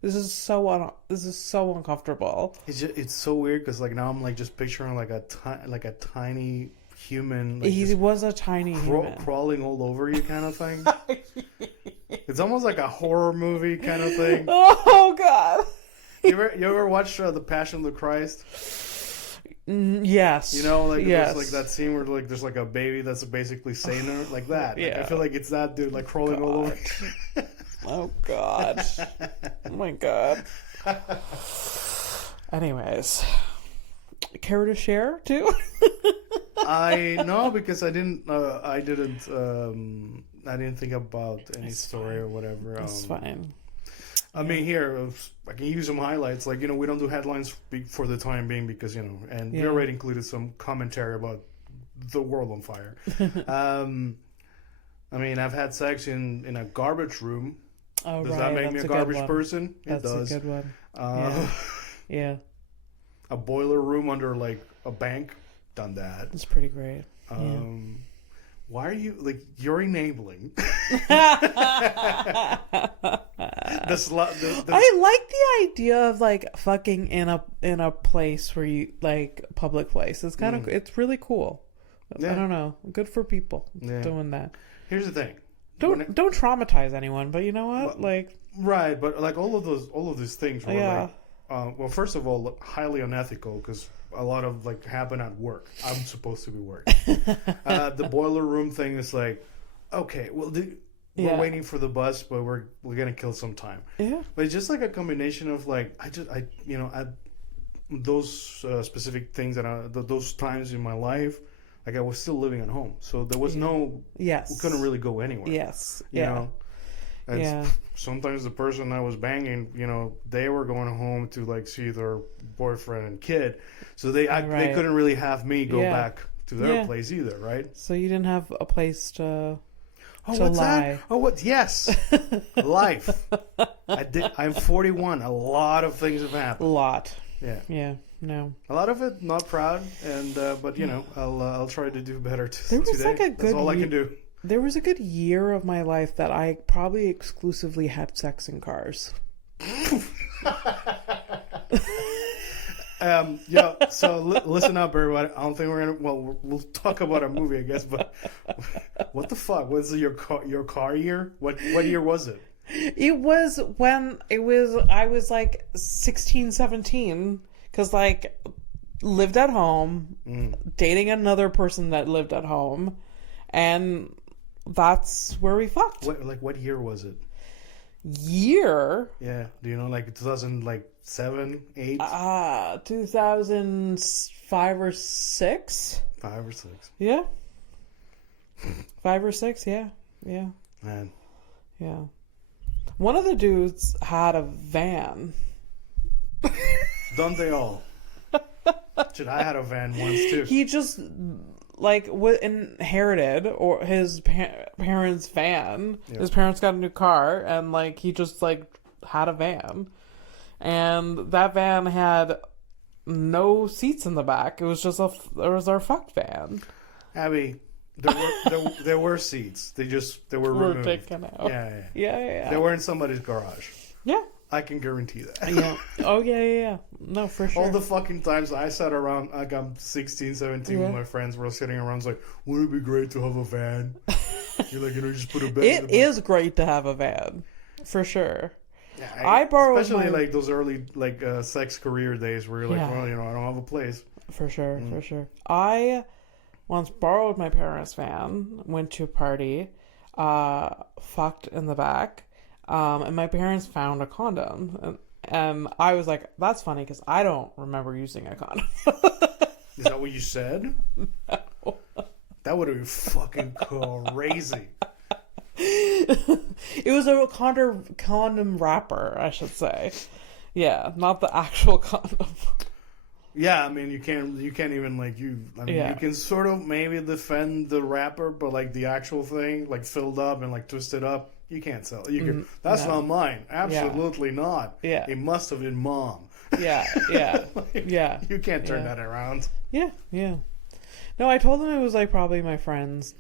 This is so uncomfortable. It's so weird because like now I'm like just picturing like a tiny human. Like, he was a tiny human crawling all over you kind of thing. It's almost like a horror movie kind of thing. Oh God. You ever watch The Passion of the Christ? Yes. You know, like yes. there's like that scene where like there's like a baby that's basically Satan, like that. Yeah. Like, I feel like it's that dude like crawling all over. Oh God. Oh my God. Anyways, care to share too? No, because I didn't think about any story or whatever. That's fine. I mean, here I can use some highlights. Like, we don't do headlines for the time being because and we already included some commentary about the world on fire. I mean, I've had sex in a garbage room. Oh, does right. that make me a garbage person? That's it does. a good one. Yeah. A boiler room under like a bank. Done that. That's pretty great. Why are you you're enabling? I like the idea of like fucking in a place where you like public place. It's kind of it's really cool. Yeah. I don't know. Good for people doing that. Here's the thing. Don't traumatize anyone, but you know what? Right, but like all of these things were well, first of all, highly unethical because a lot of happen at work. I'm supposed to be working. The boiler room thing is like, okay, well, we're waiting for the bus, but we're gonna kill some time. Yeah, but it's just like a combination of those specific things that those times in my life. Like I was still living at home, so there was no. Yes. We couldn't really go anywhere. Yes. You know? And sometimes the person I was banging, they were going home to see their boyfriend and kid, so they couldn't really have me go back to their place either, right? So you didn't have a place to. Oh, what's lie. That? Oh, what? Yes, life. I'm 41. A lot of things have happened. A lot. Yeah. Yeah. No. A lot of it not proud, and but I'll try to do better there was today. Like a good That's all I can do. There was a good year of my life that I probably exclusively had sex in cars. So listen up, everybody. I don't think we're gonna. Well, we'll talk about a movie, I guess. But what the fuck was your car year? What year was it? It was when I was 16, 17, because lived at home, dating another person that lived at home, and that's where we fucked. What year was it? Year? Yeah. Do you know 2007, 8? 2005 or 6? 5 or 6. Yeah. 5 or 6, yeah. Yeah. Man. Yeah. One of the dudes had a van. Don't they all? Shit, I had a van once too. He just inherited or his parents' van. Yep. His parents got a new car, and he just had a van, and that van had no seats in the back. It was just our fucked van. Abby, there were seats. They were removed. Taken out. Yeah. They were in somebody's garage. Yeah. I can guarantee that. Yeah. Oh, yeah. No, for sure. All the fucking times I sat around, I'm 16, 17, when my friends were sitting around, it's wouldn't it be great to have a van? You're just put a bed It is great to have a van. For sure. Yeah, I borrowed especially those early, sex career days where you're well, I don't have a place. For sure, for sure. I once borrowed my parents' van, went to a party, fucked in the back, and my parents found a condom. And I was like, that's funny because I don't remember using a condom. Is that what you said? No. That would have been fucking crazy. It was a condom wrapper, I should say. Yeah, not the actual condom. Yeah, I mean, you can't even you can sort of maybe defend the wrapper, but the actual thing, filled up and twisted up, you can't sell it. You can. That's not mine. Absolutely not. Yeah, it must have been mom. Yeah. Yeah. You can't turn that around. Yeah. No, I told him it was probably my friend's,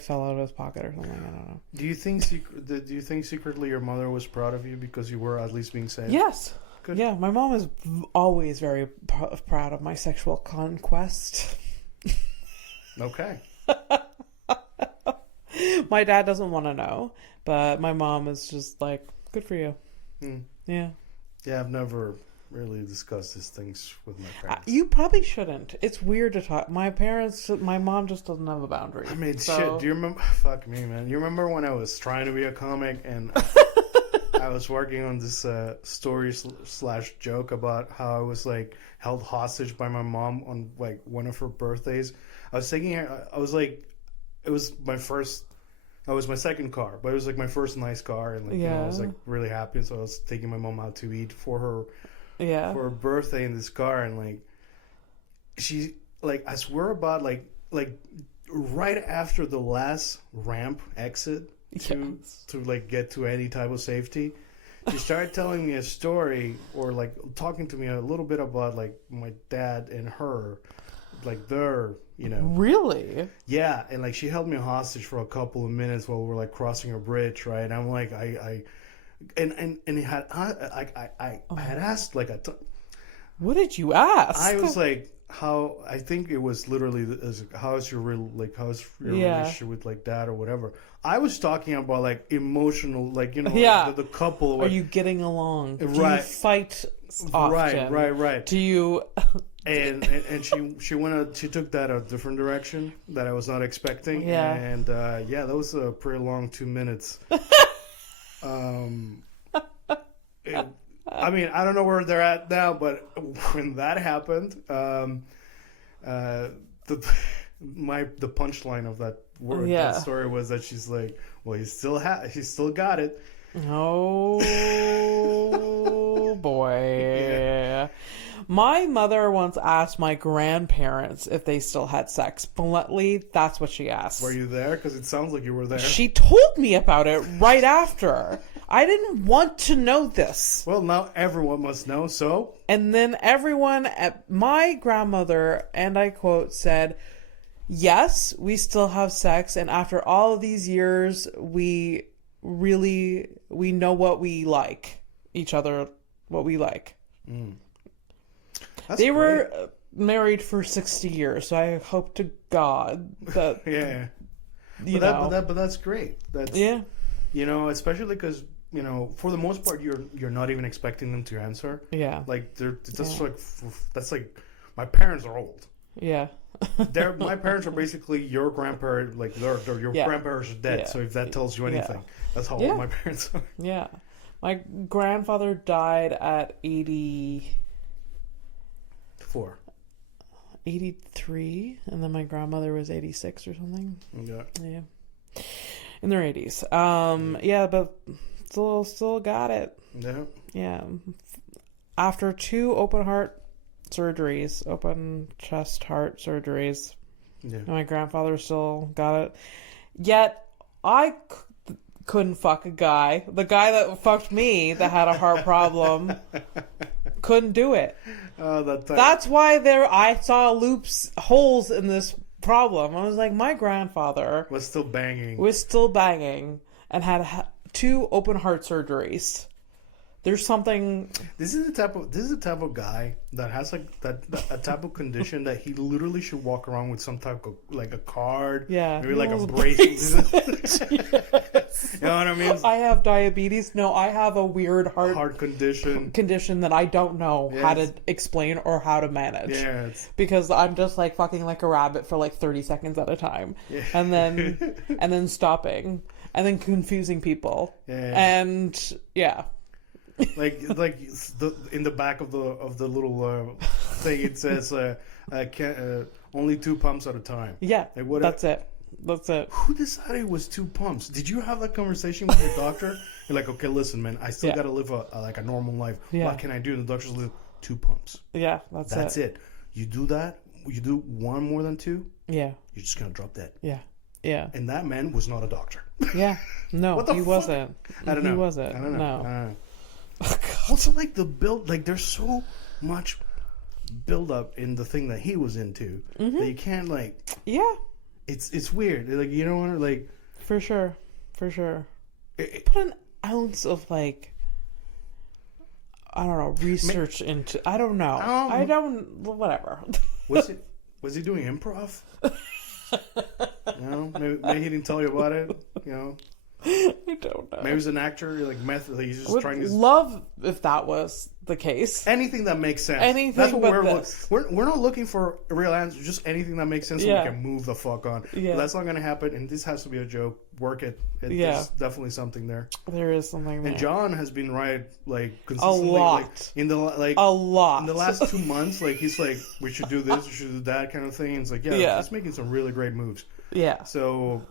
fell out of his pocket or something. I don't know. Do you think secretly your mother was proud of you because you were at least being safe? Yes. Good. Yeah, my mom is always very proud of my sexual conquest. Okay. My dad doesn't want to know, but my mom is just like, good for you. Yeah. Yeah, I've never really discussed these things with my parents. You probably shouldn't. It's weird to talk. My mom just doesn't have a boundary. I mean, shit, do you remember? Fuck me, man. You remember when I was trying to be a comic and I was working on this story / joke about how I was like held hostage by my mom on like one of her birthdays. I was taking her. I was like, it was my second car, but it was like my first nice car, and like I was like really happy. So I was taking my mom out to eat for her birthday in this car, and like she like I swear about like right after the last ramp exit to like get to any type of safety, she started telling me a story or like talking to me a little bit about like my dad and her, like their, really, yeah, and like she held me hostage for a couple of minutes while we were like crossing a bridge, right? And I'm like I had asked like what did you ask? I was like, how I think it was literally how's your relationship with like dad or whatever. I was talking about like emotional, like the couple. Are you getting along? Right. Do you fight often? Right. Do you? and she took that a different direction that I was not expecting. Yeah. And that was a pretty long 2 minutes. I mean, I don't know where they're at now, but when that happened, the punchline of that word, that story was that she's like, well, he still got it. Oh boy. Yeah. My mother once asked my grandparents if they still had sex. Bluntly, that's what she asked. Were you there? Because it sounds like you were there. She told me about it right after. I didn't want to know this. Well, now everyone must know, so? And then everyone at my grandmother, and I quote, said, yes, we still have sex, and after all of these years, we know what we like. Each other, what we like. They were married for 60 years, so I hope to God that... yeah. But that's great. That's, especially because... for the most part, you're not even expecting them to answer. Yeah, like that's like my parents are old. Yeah, my parents are basically your grandparent. Like your grandparents are dead. Yeah. So if that tells you anything, that's how old my parents are. Yeah, my grandfather died at 83, and then my grandmother was 86 or something. Yeah, in their 80s. But. Still got it. Yeah. Yeah. After 2 open chest heart surgeries, my grandfather still got it. Yet I couldn't fuck a guy. The guy that fucked me that had a heart problem couldn't do it. That's why I saw holes in this problem. I was like, my grandfather was still banging and had 2 open heart surgeries. There's something. This is the type of guy that has like a type of condition that he literally should walk around with some type of like a card. Yeah, maybe like a bracelet. Yes. You know what I mean? I have diabetes. No, I have a weird heart condition that I don't know how to explain or how to manage. Yeah, because I'm just like fucking like a rabbit for like 30 seconds at a time, and then stopping. And then confusing people, and like in the back of the little thing it says only 2 pumps at a time. Yeah, like, that's it. Who decided it was 2 pumps? Did you have that conversation with your doctor? You're like, okay, listen, man, I still gotta live a normal life. Yeah. What can I do? And the doctor's like, 2 pumps. Yeah, that's it. You do that. You do 1 more than 2. Yeah, you're just gonna drop dead. Yeah. Yeah. And that man was not a doctor. Yeah. No, he wasn't. I don't know. He wasn't. I don't know. No. Also, like the build, like there's so much build up in the thing that he was into that you can't like. Yeah. It's weird. Like you don't want to like. For sure. Put an ounce of like. I don't know. Research into. I don't know. Whatever. Was he doing improv? You know, maybe he didn't tell you about it. You know, I don't know. maybe he's an actor. Like method. He's just Would trying to love if that was the case. anything that makes sense. Anything That's what but we're this. we're not looking for a real answer. Just anything that makes sense so we can move the fuck on. Yeah. But that's not gonna happen. And this has to be a joke. Work it. There's definitely something there. There is something there. And John has been right like A consistently. lot. Like, in the A lot. in the last 2 months. Like he's like, we should do this. We should do that kind of thing. And it's like, yeah, he's making some really great moves. Yeah. So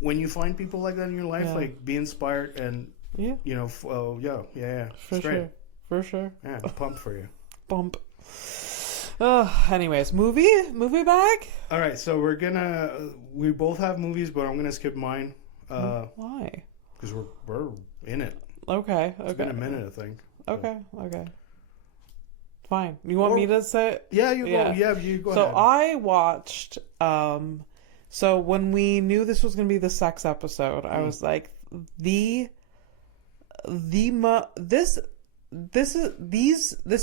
when you find people like that in your life, like be inspired and you know, For it's great. For sure. Yeah, I'm pumped for you. Bump. Anyways, movie bag. All right, so we both have movies, but I'm gonna skip mine. Why? Because we're in it. Okay. It's been a minute, I think. Okay. Fine. You want me to say? Yeah, you go. Yeah, you go. So ahead. I watched. So when we knew this was going to be the sex episode, I was like, this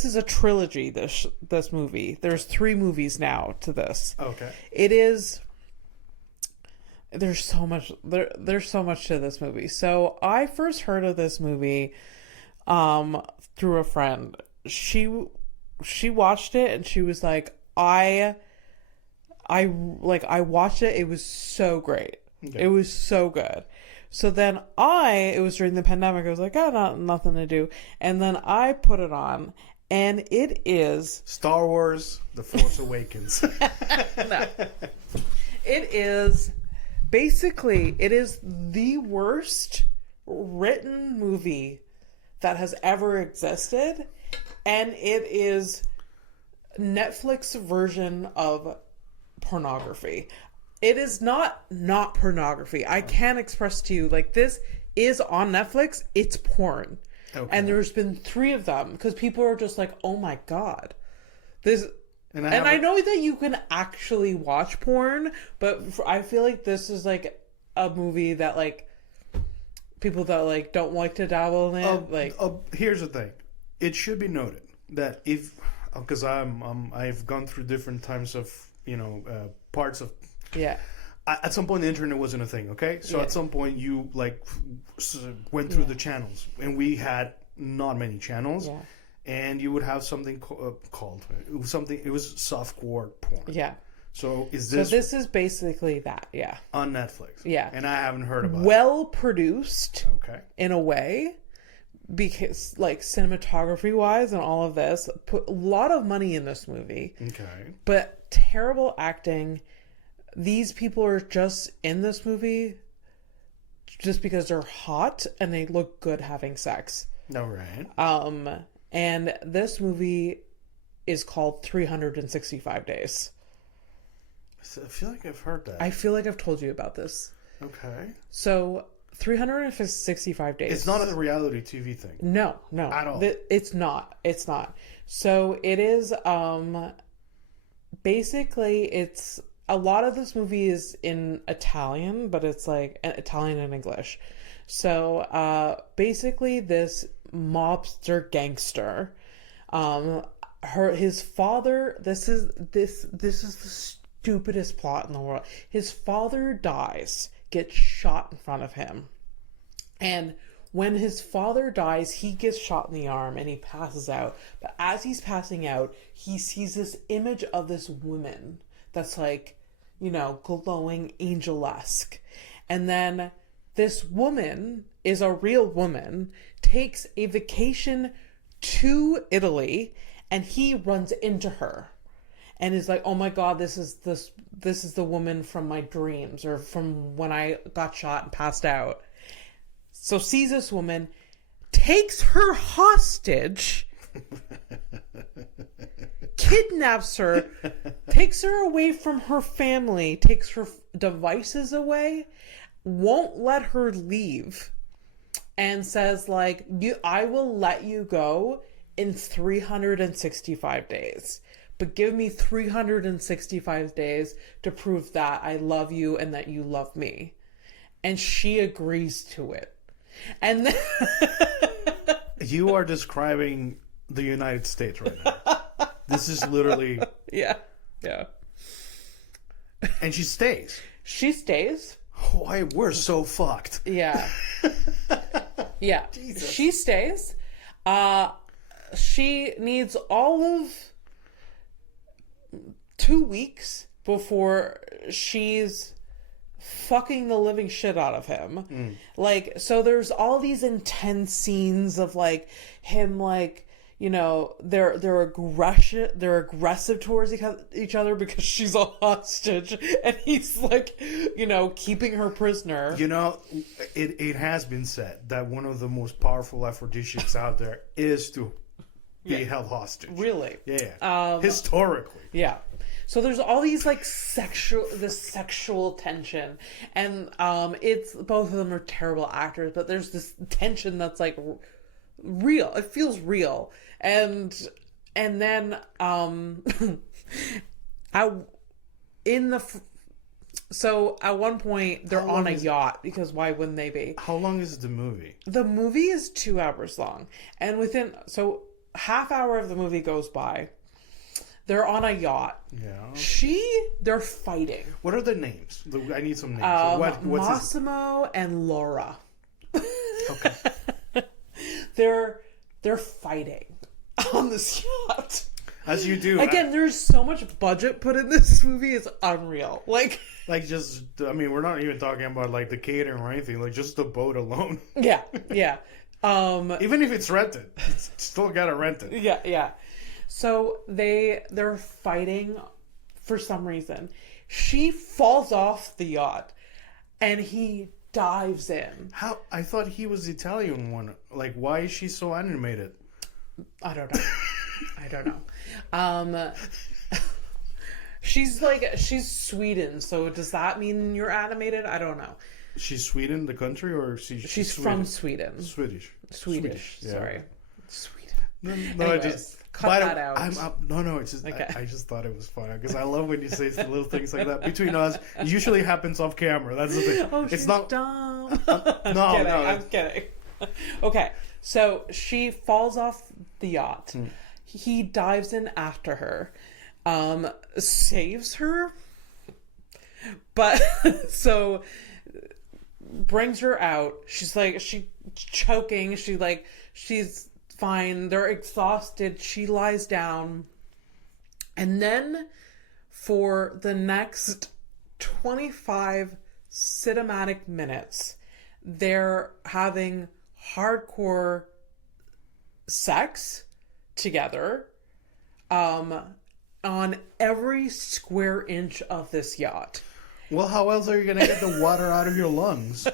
is a trilogy. This movie. There's 3 movies now to this. Okay. It is. There's so much. There's so much to this movie. So I first heard of this movie, through a friend. She watched it and she was like, I watched it. It was so great. Okay. It was so good. So then it was during the pandemic. I was like, nothing to do. And then I put it on and it is Star Wars: The Force Awakens. No. It is the worst written movie that has ever existed. And it is Netflix version of pornography. It is not pornography. I can't express to you, like, this is on Netflix. It's porn. Okay. And there's been 3 of them because people are just like, oh my God. This... And I know that you can actually watch porn, but I feel like this is like a movie that like people that like don't like to dabble in it. Here's the thing: it should be noted that because I've gone through different times of parts of At some point, the internet wasn't a thing. Okay, so at some point you like went through the channels, and we had not many channels. Yeah. And you would have something called it was softcore porn. Yeah. So this is basically that, on Netflix. Yeah. And I haven't heard about it. Well produced. Okay. In a way, because like cinematography wise and all of this, put a lot of money in this movie. Okay. But terrible acting. These people are just in this movie just because they're hot and they look good having sex. All right. And this movie is called 365 Days. I feel like I've heard that. I feel like I've told you about this. Okay. So 365 Days. It's not a reality TV thing. No. At all. It's not. So it is, basically it's, a lot of this movie is in Italian, but it's like Italian and English. So, basically this mobster gangster, his father, this is the stupidest plot in the world. His father dies, gets shot in front of him. And when his father dies, he gets shot in the arm and he passes out. But as he's passing out, he sees this image of this woman that's like, glowing angel-esque. And then this woman is a real woman, takes a vacation to Italy, and he runs into her and is like, oh my God, this is the woman from my dreams, or from when I got shot and passed out. So sees this woman, takes her hostage, kidnaps her, takes her away from her family, takes her devices away, won't let her leave, and says like, I will let you go in 365 days. But give me 365 days to prove that I love you and that you love me. And she agrees to it. And then you are describing the United States right now. This is literally... Yeah. And she stays. She stays. We're so fucked. Yeah. Yeah. Jesus. She stays. She needs all of 2 weeks before she's fucking the living shit out of him. Like, so there's all these intense scenes of like him, like, you know, they're aggressive towards each other because she's a hostage and he's like, you know, keeping her prisoner. You know, it has been said that one of the most powerful aphrodisiacs out there is to be held hostage. Really? Yeah. Historically. Yeah. So there's all these like sexual tension, and it's both of them are terrible actors, but there's this tension that's like real. It feels real, and then so at one point they're on a yacht because why wouldn't they be? How long is the movie? The movie is 2 hours long, and half hour of the movie goes by. They're on a yacht. Yeah. They're fighting. What are the names? I need some names. What's Massimo and Laura. Okay. They're fighting on this yacht. As you do. Again, there's so much budget put in this movie. It's unreal. Like just, I mean, we're not even talking about like the catering or anything. Like just the boat alone. Yeah. Yeah. Even if it's rented, it's still gotta rent it. Yeah. Yeah. So they're fighting for some reason. She falls off the yacht and he dives in. How? I thought he was the Italian one. Like, why is she so animated? I don't know. She's Sweden, so does that mean you're animated? I don't know. She's Sweden, the country, or she's from Sweden. Swedish. Yeah. Sorry. Sweden. No, Anyways, cut that out. It's just okay. I just thought it was funny because I love when you say little things like that. Between us, it usually happens off camera. That's the thing. Oh, it's not dumb. I'm kidding. Okay, so she falls off the yacht. He dives in after her, saves her, but so brings her out. She's choking. She's fine. They're exhausted. She lies down. And then for the next 25 cinematic minutes, they're having hardcore sex together on every square inch of this yacht. Well, how else are you going to get the water out of your lungs?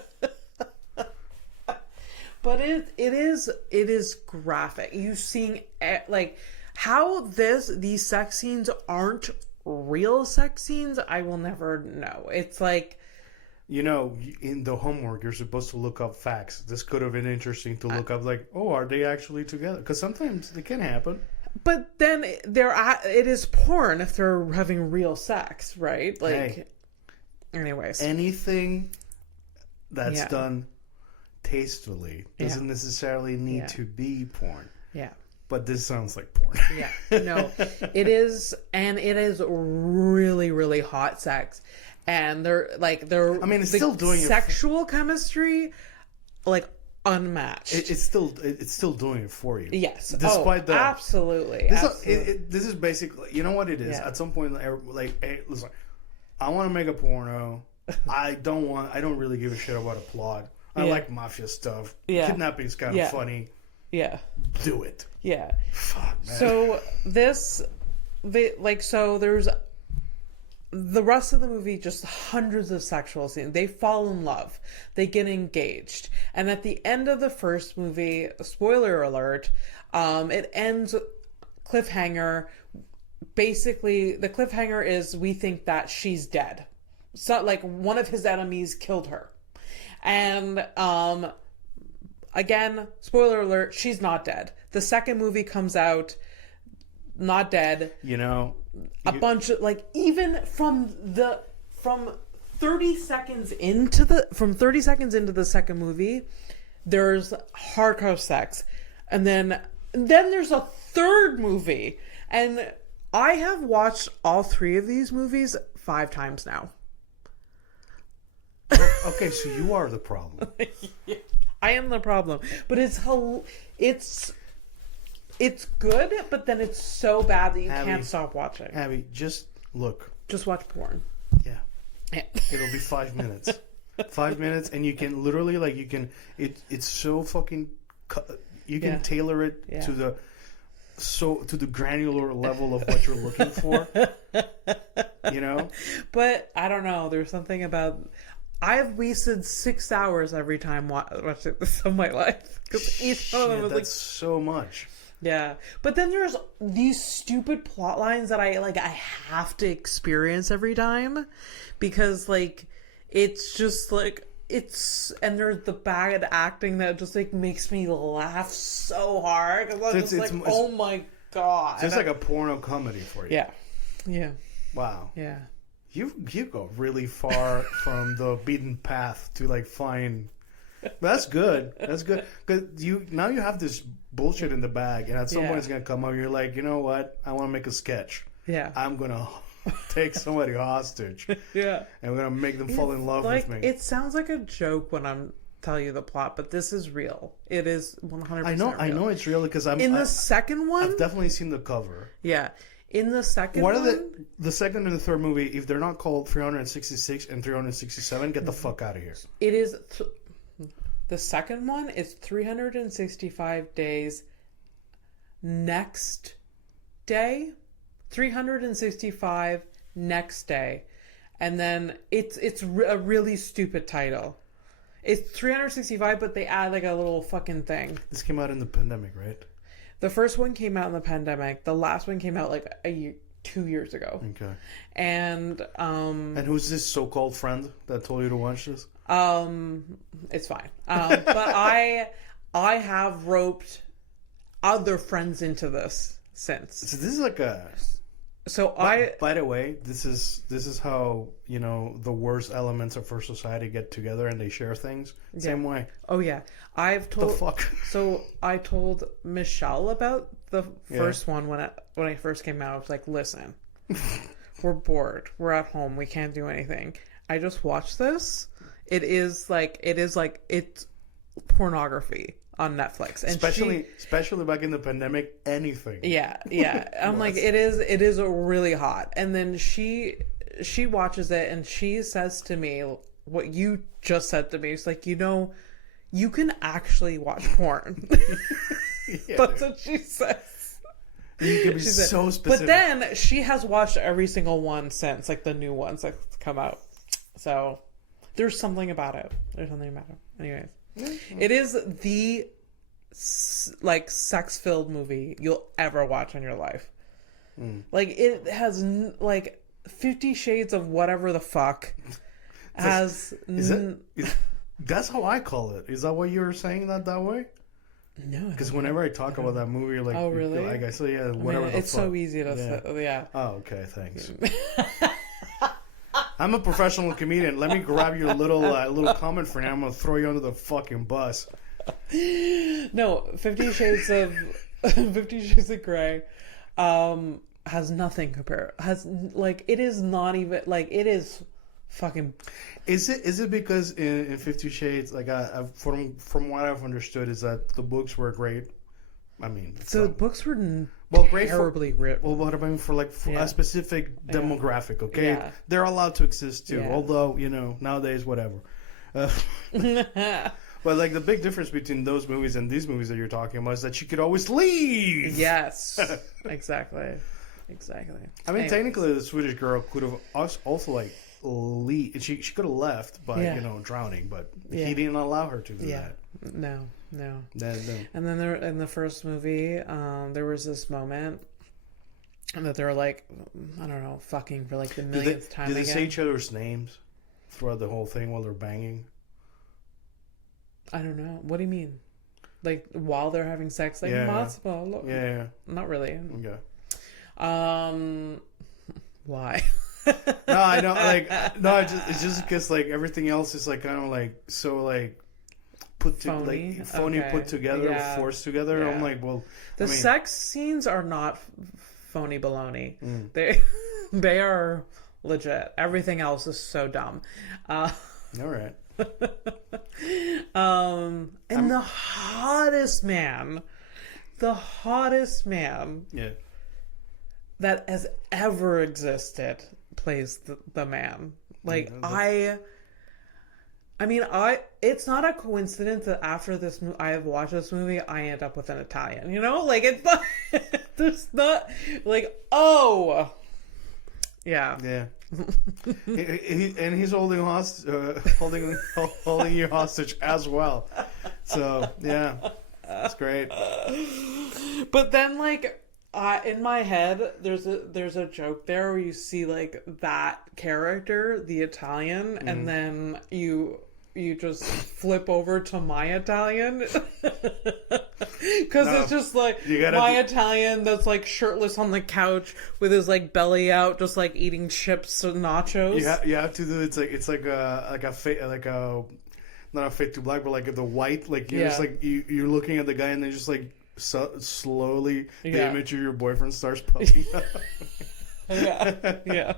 But it is graphic. You seeing like how these sex scenes aren't real sex scenes. I will never know. It's like, you know, in the homework you're supposed to look up facts. This could have been interesting to look up. Like, oh, are they actually together? Because sometimes it can happen. But then it is porn if they're having real sex, right? Like, hey, anyways, anything that's done tastefully doesn't necessarily need to be porn. Yeah. But this sounds like porn. Yeah. No, it is, and it is really, really hot sex. And they're I mean, it's still doing sexual chemistry, like unmatched. It's still doing it for you. Yes. Despite that, absolutely. This is basically, you know what it is. Yeah. At some point, like, hey, listen, I want to make a porno. I don't really give a shit about a plot. I like mafia stuff. Yeah. Kidnapping is kind of funny. Yeah. Do it. Yeah. Fuck, man. So there's the rest of the movie, just hundreds of sexual scenes. They fall in love. They get engaged. And at the end of the first movie, spoiler alert, it ends cliffhanger. Basically, the cliffhanger is we think that she's dead. So, like, one of his enemies killed her. And, again, spoiler alert, she's not dead. The second movie comes out, not dead. You know, bunch of, like, even from 30 seconds into the second movie, there's hardcore sex. And then there's a third movie. And I have watched all 3 of these movies 5 times now. Okay, so you are the problem. Yeah, I am the problem. But it's good, but then it's so bad that you can't stop watching. Abby, just look. Just watch porn. Yeah. Yeah. It'll be 5 minutes. 5 minutes, and you can literally, like, it's so fucking, you can tailor it to the granular level of what you're looking for. You know? But I don't know. There's something about... I've wasted 6 hours every time watching this of my life. Because each one of them was that's so much. Yeah. But then there's these stupid plot lines that I have to experience every time. Because, like, it's just, like... And there's the bad acting that just, like, makes me laugh so hard. Because I'm just like, oh my god. So it's like a porno comedy for you. Yeah. Yeah. Wow. Yeah. You go really far from the beaten path to, like, find... But that's good. That's good. Because now you have this bullshit in the bag, and at some point it's going to come up. You're like, you know what? I want to make a sketch. Yeah. I'm going to take somebody hostage. Yeah. And we're going to make them fall in love with me. It sounds like a joke when I'm telling you the plot, but this is real. It is 100% real. I know it's real because the second one... I've definitely seen the cover. Yeah. In the second one... What are the second and the third movie, if they're not called 366 and 367, get the fuck out of here. It is... The second one is 365 days next day. 365 next day. And then it's a really stupid title. It's 365, but they add like a little fucking thing. This came out in the pandemic, right? The first one came out in the pandemic. The last one came out like 2 years ago. Okay. And who's this so-called friend that told you to watch this? It's fine. But I have roped other friends into this since. So this is like a... So by the way, this is how, you know, the worst elements of our society get together and they share things. Same way. Oh yeah, I've told. The fuck. So I told Michelle about the first one when I first came out. I was like, listen, we're bored. We're at home. We can't do anything. I just watched this. It's pornography on Netflix, and especially back in the pandemic, anything. Yeah. I'm like, it is really hot. And then she watches it and she says to me what you just said to me. It's like, you know, you can actually watch porn. That's what she says. You can be so specific. But then she has watched every single one since, like the new ones that come out. So there's something about it. Anyways. It is the like sex-filled movie you'll ever watch in your life. Like it has like 50 Shades of whatever the fuck has. That's how I call it. Is that what you're saying that way? No, because whenever I talk about that movie, you're like, oh really? Like I say, yeah, whatever. I mean, it's so easy to say. Yeah. Oh, okay, thanks. I'm a professional comedian. Let me grab your little comment for now. I'm gonna throw you under the fucking bus. No, 50 Shades of Grey has nothing compared. Has like it is not even like it is fucking. Is it because in 50 Shades, like from what I've understood, is that the books were great. I mean, so the books were great terribly written. Well, what I mean for a specific demographic, okay? Yeah. They're allowed to exist too, Yeah. although, you know, nowadays, whatever. But like the big difference between those movies and these movies that you're talking about is that she could always leave. Yes, exactly. I mean, technically, the Swedish girl could have also like leave. She could have left by drowning, but he didn't allow her to do that. No. No. And then there in the first movie, there was this moment that they're like, I don't know, fucking for like the millionth time. Do they say each other's names throughout the whole thing while they're banging? I don't know. What do you mean? Like while they're having sex? Like possible? Yeah. Not really. Okay. Why? No, I don't it's just because like everything else is like kind of like so like phony, put together, forced together. Yeah. I'm like, well, sex scenes are not phony baloney. They are legit. Everything else is so dumb. All right. And the hottest man Yeah. that has ever existed plays the man. Like, I mean, it's not a coincidence that after this I have watched this movie, I end up with an Italian, you know? Like, it's not, there's not, like, oh, yeah. Yeah. And he's holding holding you hostage as well. So, yeah. That's great. But then, like, in my head, there's a joke there where you see, like, that character, the Italian, and then you just flip over to my Italian. Because it's just like Italian that's like shirtless on the couch with his like belly out, just like eating chips and nachos. You have to do it's like a not a fade to black, but like the white, like you're just like you're looking at the guy and then just like slowly the image of your boyfriend starts popping up. yeah.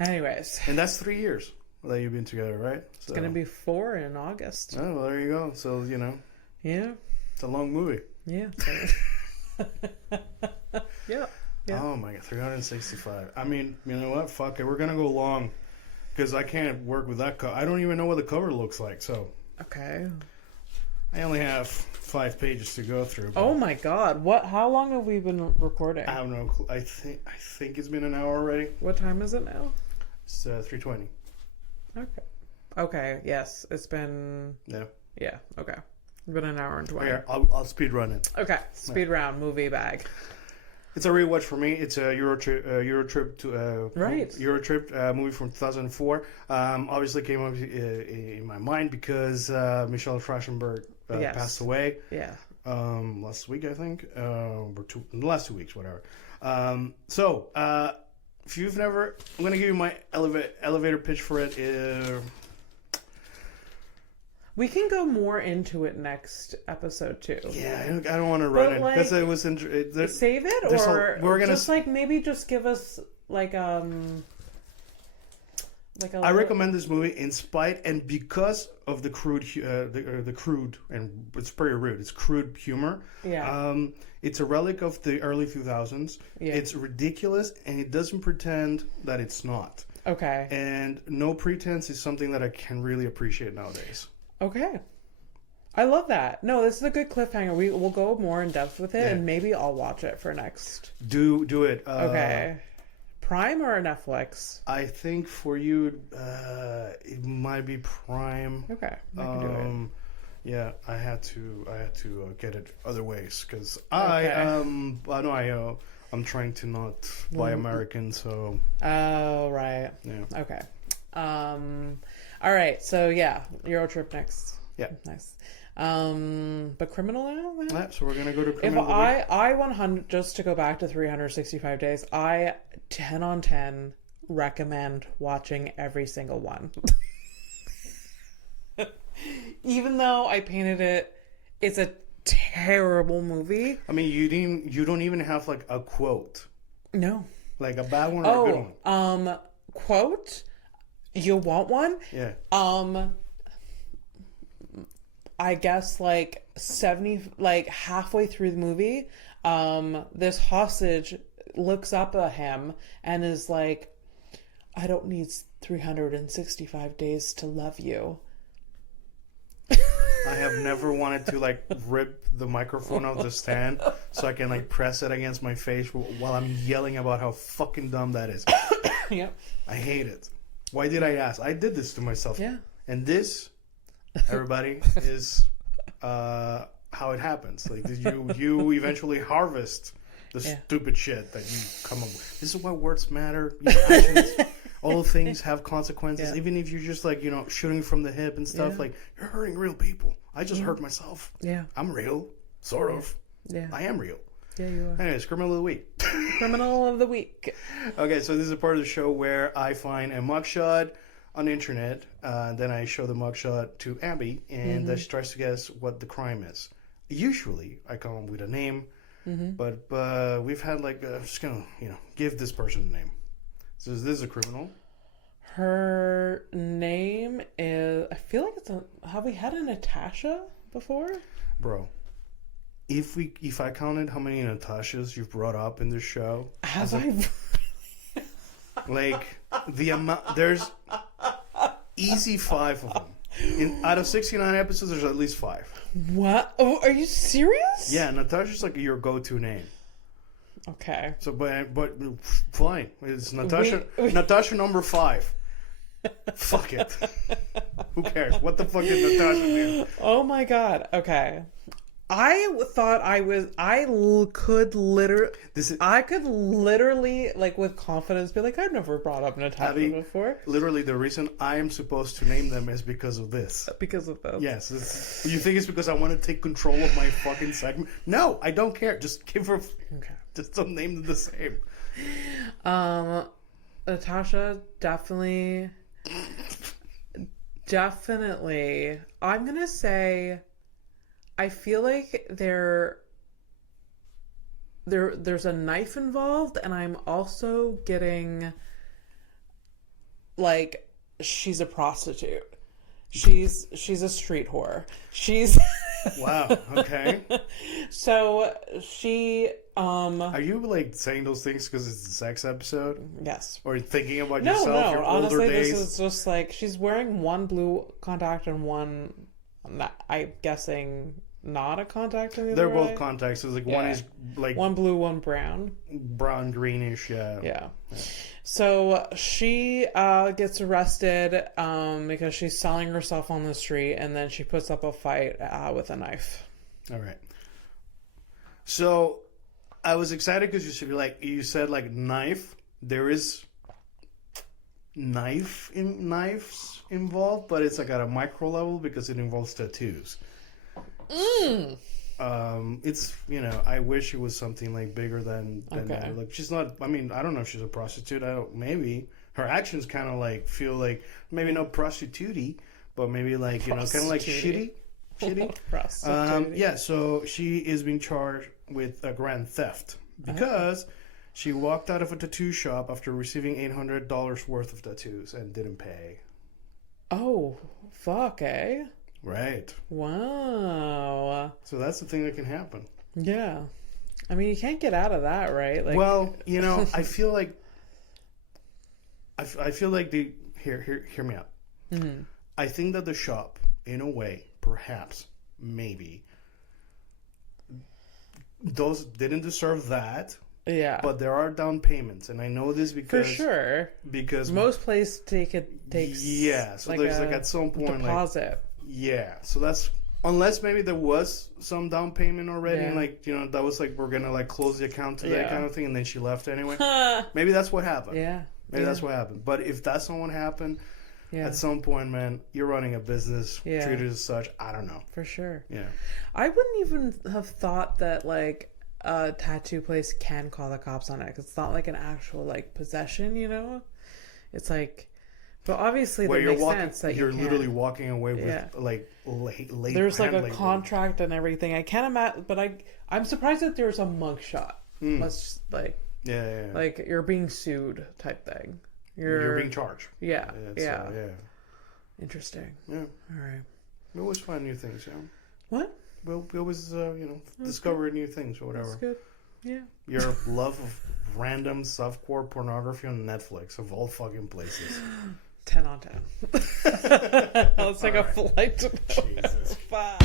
Anyways, and that's 3 years that you've been together, right? So. It's gonna be 4 in August. Oh, well, there you go. So yeah, it's a long movie. Yeah. Yeah. Oh my god, 365. I mean, you know what? Fuck it, we're gonna go long because I can't work with that cover. I don't even know what the cover looks like. So okay, I only have 5 pages to go through. Oh my god, how long have we been recording? I have no clue. I think it's been an hour already. What time is it now? It's 3:20. Okay, yes, it's been okay, it's been an hour and 20. Okay, I'll speed run it. Okay, speed round movie bag. It's a rewatch for me. It's a Eurotrip movie from 2004. Obviously came up in my mind because Michelle Trachtenberg passed away. Yeah. Last week, I think, or last 2 weeks, whatever. So if you've never, I'm gonna give you my elevator pitch for it. We can go more into it next episode too. Yeah, I don't want to run it because it was save it, or we're gonna just like maybe just give us like I recommend this movie in spite and because of the crude, the crude, and it's pretty rude. It's crude humor. Yeah. It's a relic of the early 2000s. Yeah. It's ridiculous and it doesn't pretend that it's not. Okay. And no pretense is something that I can really appreciate nowadays. Okay. I love that. No, this is a good cliffhanger. We'll go more in depth with it, and maybe I'll watch it for next. Do it. Okay. Prime or Netflix? I think for you, it might be Prime. Okay, I can do it. Yeah, I had to get it other ways because I'm trying to not buy American, so. Oh right. Yeah. Okay. All right. So yeah, Euro trip next. Yeah. Nice. But Criminal now? Yeah, so we're gonna go to Criminal. If I 100, just to go back to 365 days, I 10 on 10 recommend watching every single one. Even though I painted it's a terrible movie. I mean, you don't even have like a quote. No. Like a bad one or a good one. Quote. You want one? Yeah. I guess like 70, like halfway through the movie, this hostage looks up at him and is like, I don't need 365 days to love you. I have never wanted to like rip the microphone off the stand so I can like press it against my face while I'm yelling about how fucking dumb that is. Yep. I hate it. Why did I ask? I did this to myself. Yeah. And this, everybody, is how it happens. Like you eventually harvest the stupid shit that you come up with. This is why words matter. Actions, all things have consequences. Yeah. Even if you're just like, shooting from the hip and stuff, like you're hurting real people. I just hurt myself. Yeah. I'm real. Sort of. Yeah. I am real. Yeah, you are. Anyways, Criminal of the Week. Criminal of the Week. Okay, so this is a part of the show where I find a mugshot on the internet, then I show the mugshot to Abby, and she tries to guess what the crime is. Usually, I come up with a name, but we've had like, I'm just gonna, give this person a name. So this is a criminal. Her name is, I feel like have we had a Natasha before? Bro, if I counted how many Natashas you've brought up in this show. Have I? Like, the amount, there's easy 5 of them. Out of 69 episodes, there's at least 5. What? Oh, are you serious? Yeah, Natasha's like your go-to name. Okay. So, but fine. It's Natasha. Natasha number 5. Fuck it. Who cares? What the fuck did Natasha do? Oh my god. Okay. I thought I could literally, like, with confidence be like, I've never brought up Natasha before. Literally, the reason I am supposed to name them is because of this. Because of this. Yes. You think it's because I want to take control of my fucking segment? No, I don't care. Just give her... Okay. Just don't name them the same. Natasha, definitely... Definitely. I'm gonna say... I feel like there's a knife involved, and I'm also getting, like, she's a prostitute. She's a street whore. She's wow. Okay. So she Are you like saying those things because it's a sex episode? Yes. Or thinking about yourself, your honestly, older days? This is just like she's wearing one blue contact and one. I'm guessing not a contact in the They're other both eye. contacts. So like one is like one blue, one brown. Brown greenish, yeah. So she gets arrested because she's selling herself on the street, and then she puts up a fight with a knife. All right. So I was excited because you said knife. There is knives involved, but it's like at a micro level because it involves tattoos. It's I wish it was something like bigger than okay. Like she's not. I mean, I don't know if she's a prostitute. Maybe her actions kind of like feel like maybe not prostitute-y, but maybe like kind of like shitty. Yeah. So she is being charged with a grand theft because she walked out of a tattoo shop after receiving $800 worth of tattoos and didn't pay. Oh, fuck, eh? Right. Wow. So that's the thing that can happen. Yeah. I mean, you can't get out of that, right? Like, well, I feel like hear me out. Mm-hmm. I think that the shop, in a way, perhaps, maybe, those didn't deserve that. Yeah. But there are down payments, and I know this because for sure. Because most places takes so there's at some point deposit. So that's unless maybe there was some down payment already, and that was we're gonna close the account to that kind of thing, and then she left anyway. Maybe that's what happened. Yeah. Maybe that's what happened. But if that's not what happened, at some point, man, you're running a business, treated as such. I don't know. For sure. Yeah. I wouldn't even have thought that a tattoo place can call the cops on it because it's not like an actual possession, It's but obviously that makes sense that you're literally walking away with late there's a contract and everything. I can't imagine, but I'm surprised that there's a mugshot. Let's you're being sued type thing. You're being charged. Yeah. Interesting. Yeah. All right. We always find new things, What? Well, we always discover new things or whatever. That's good. Yeah. Your love of random softcore pornography on Netflix of all fucking places. 10 on 10. Let's take a flight to Jesus. 5.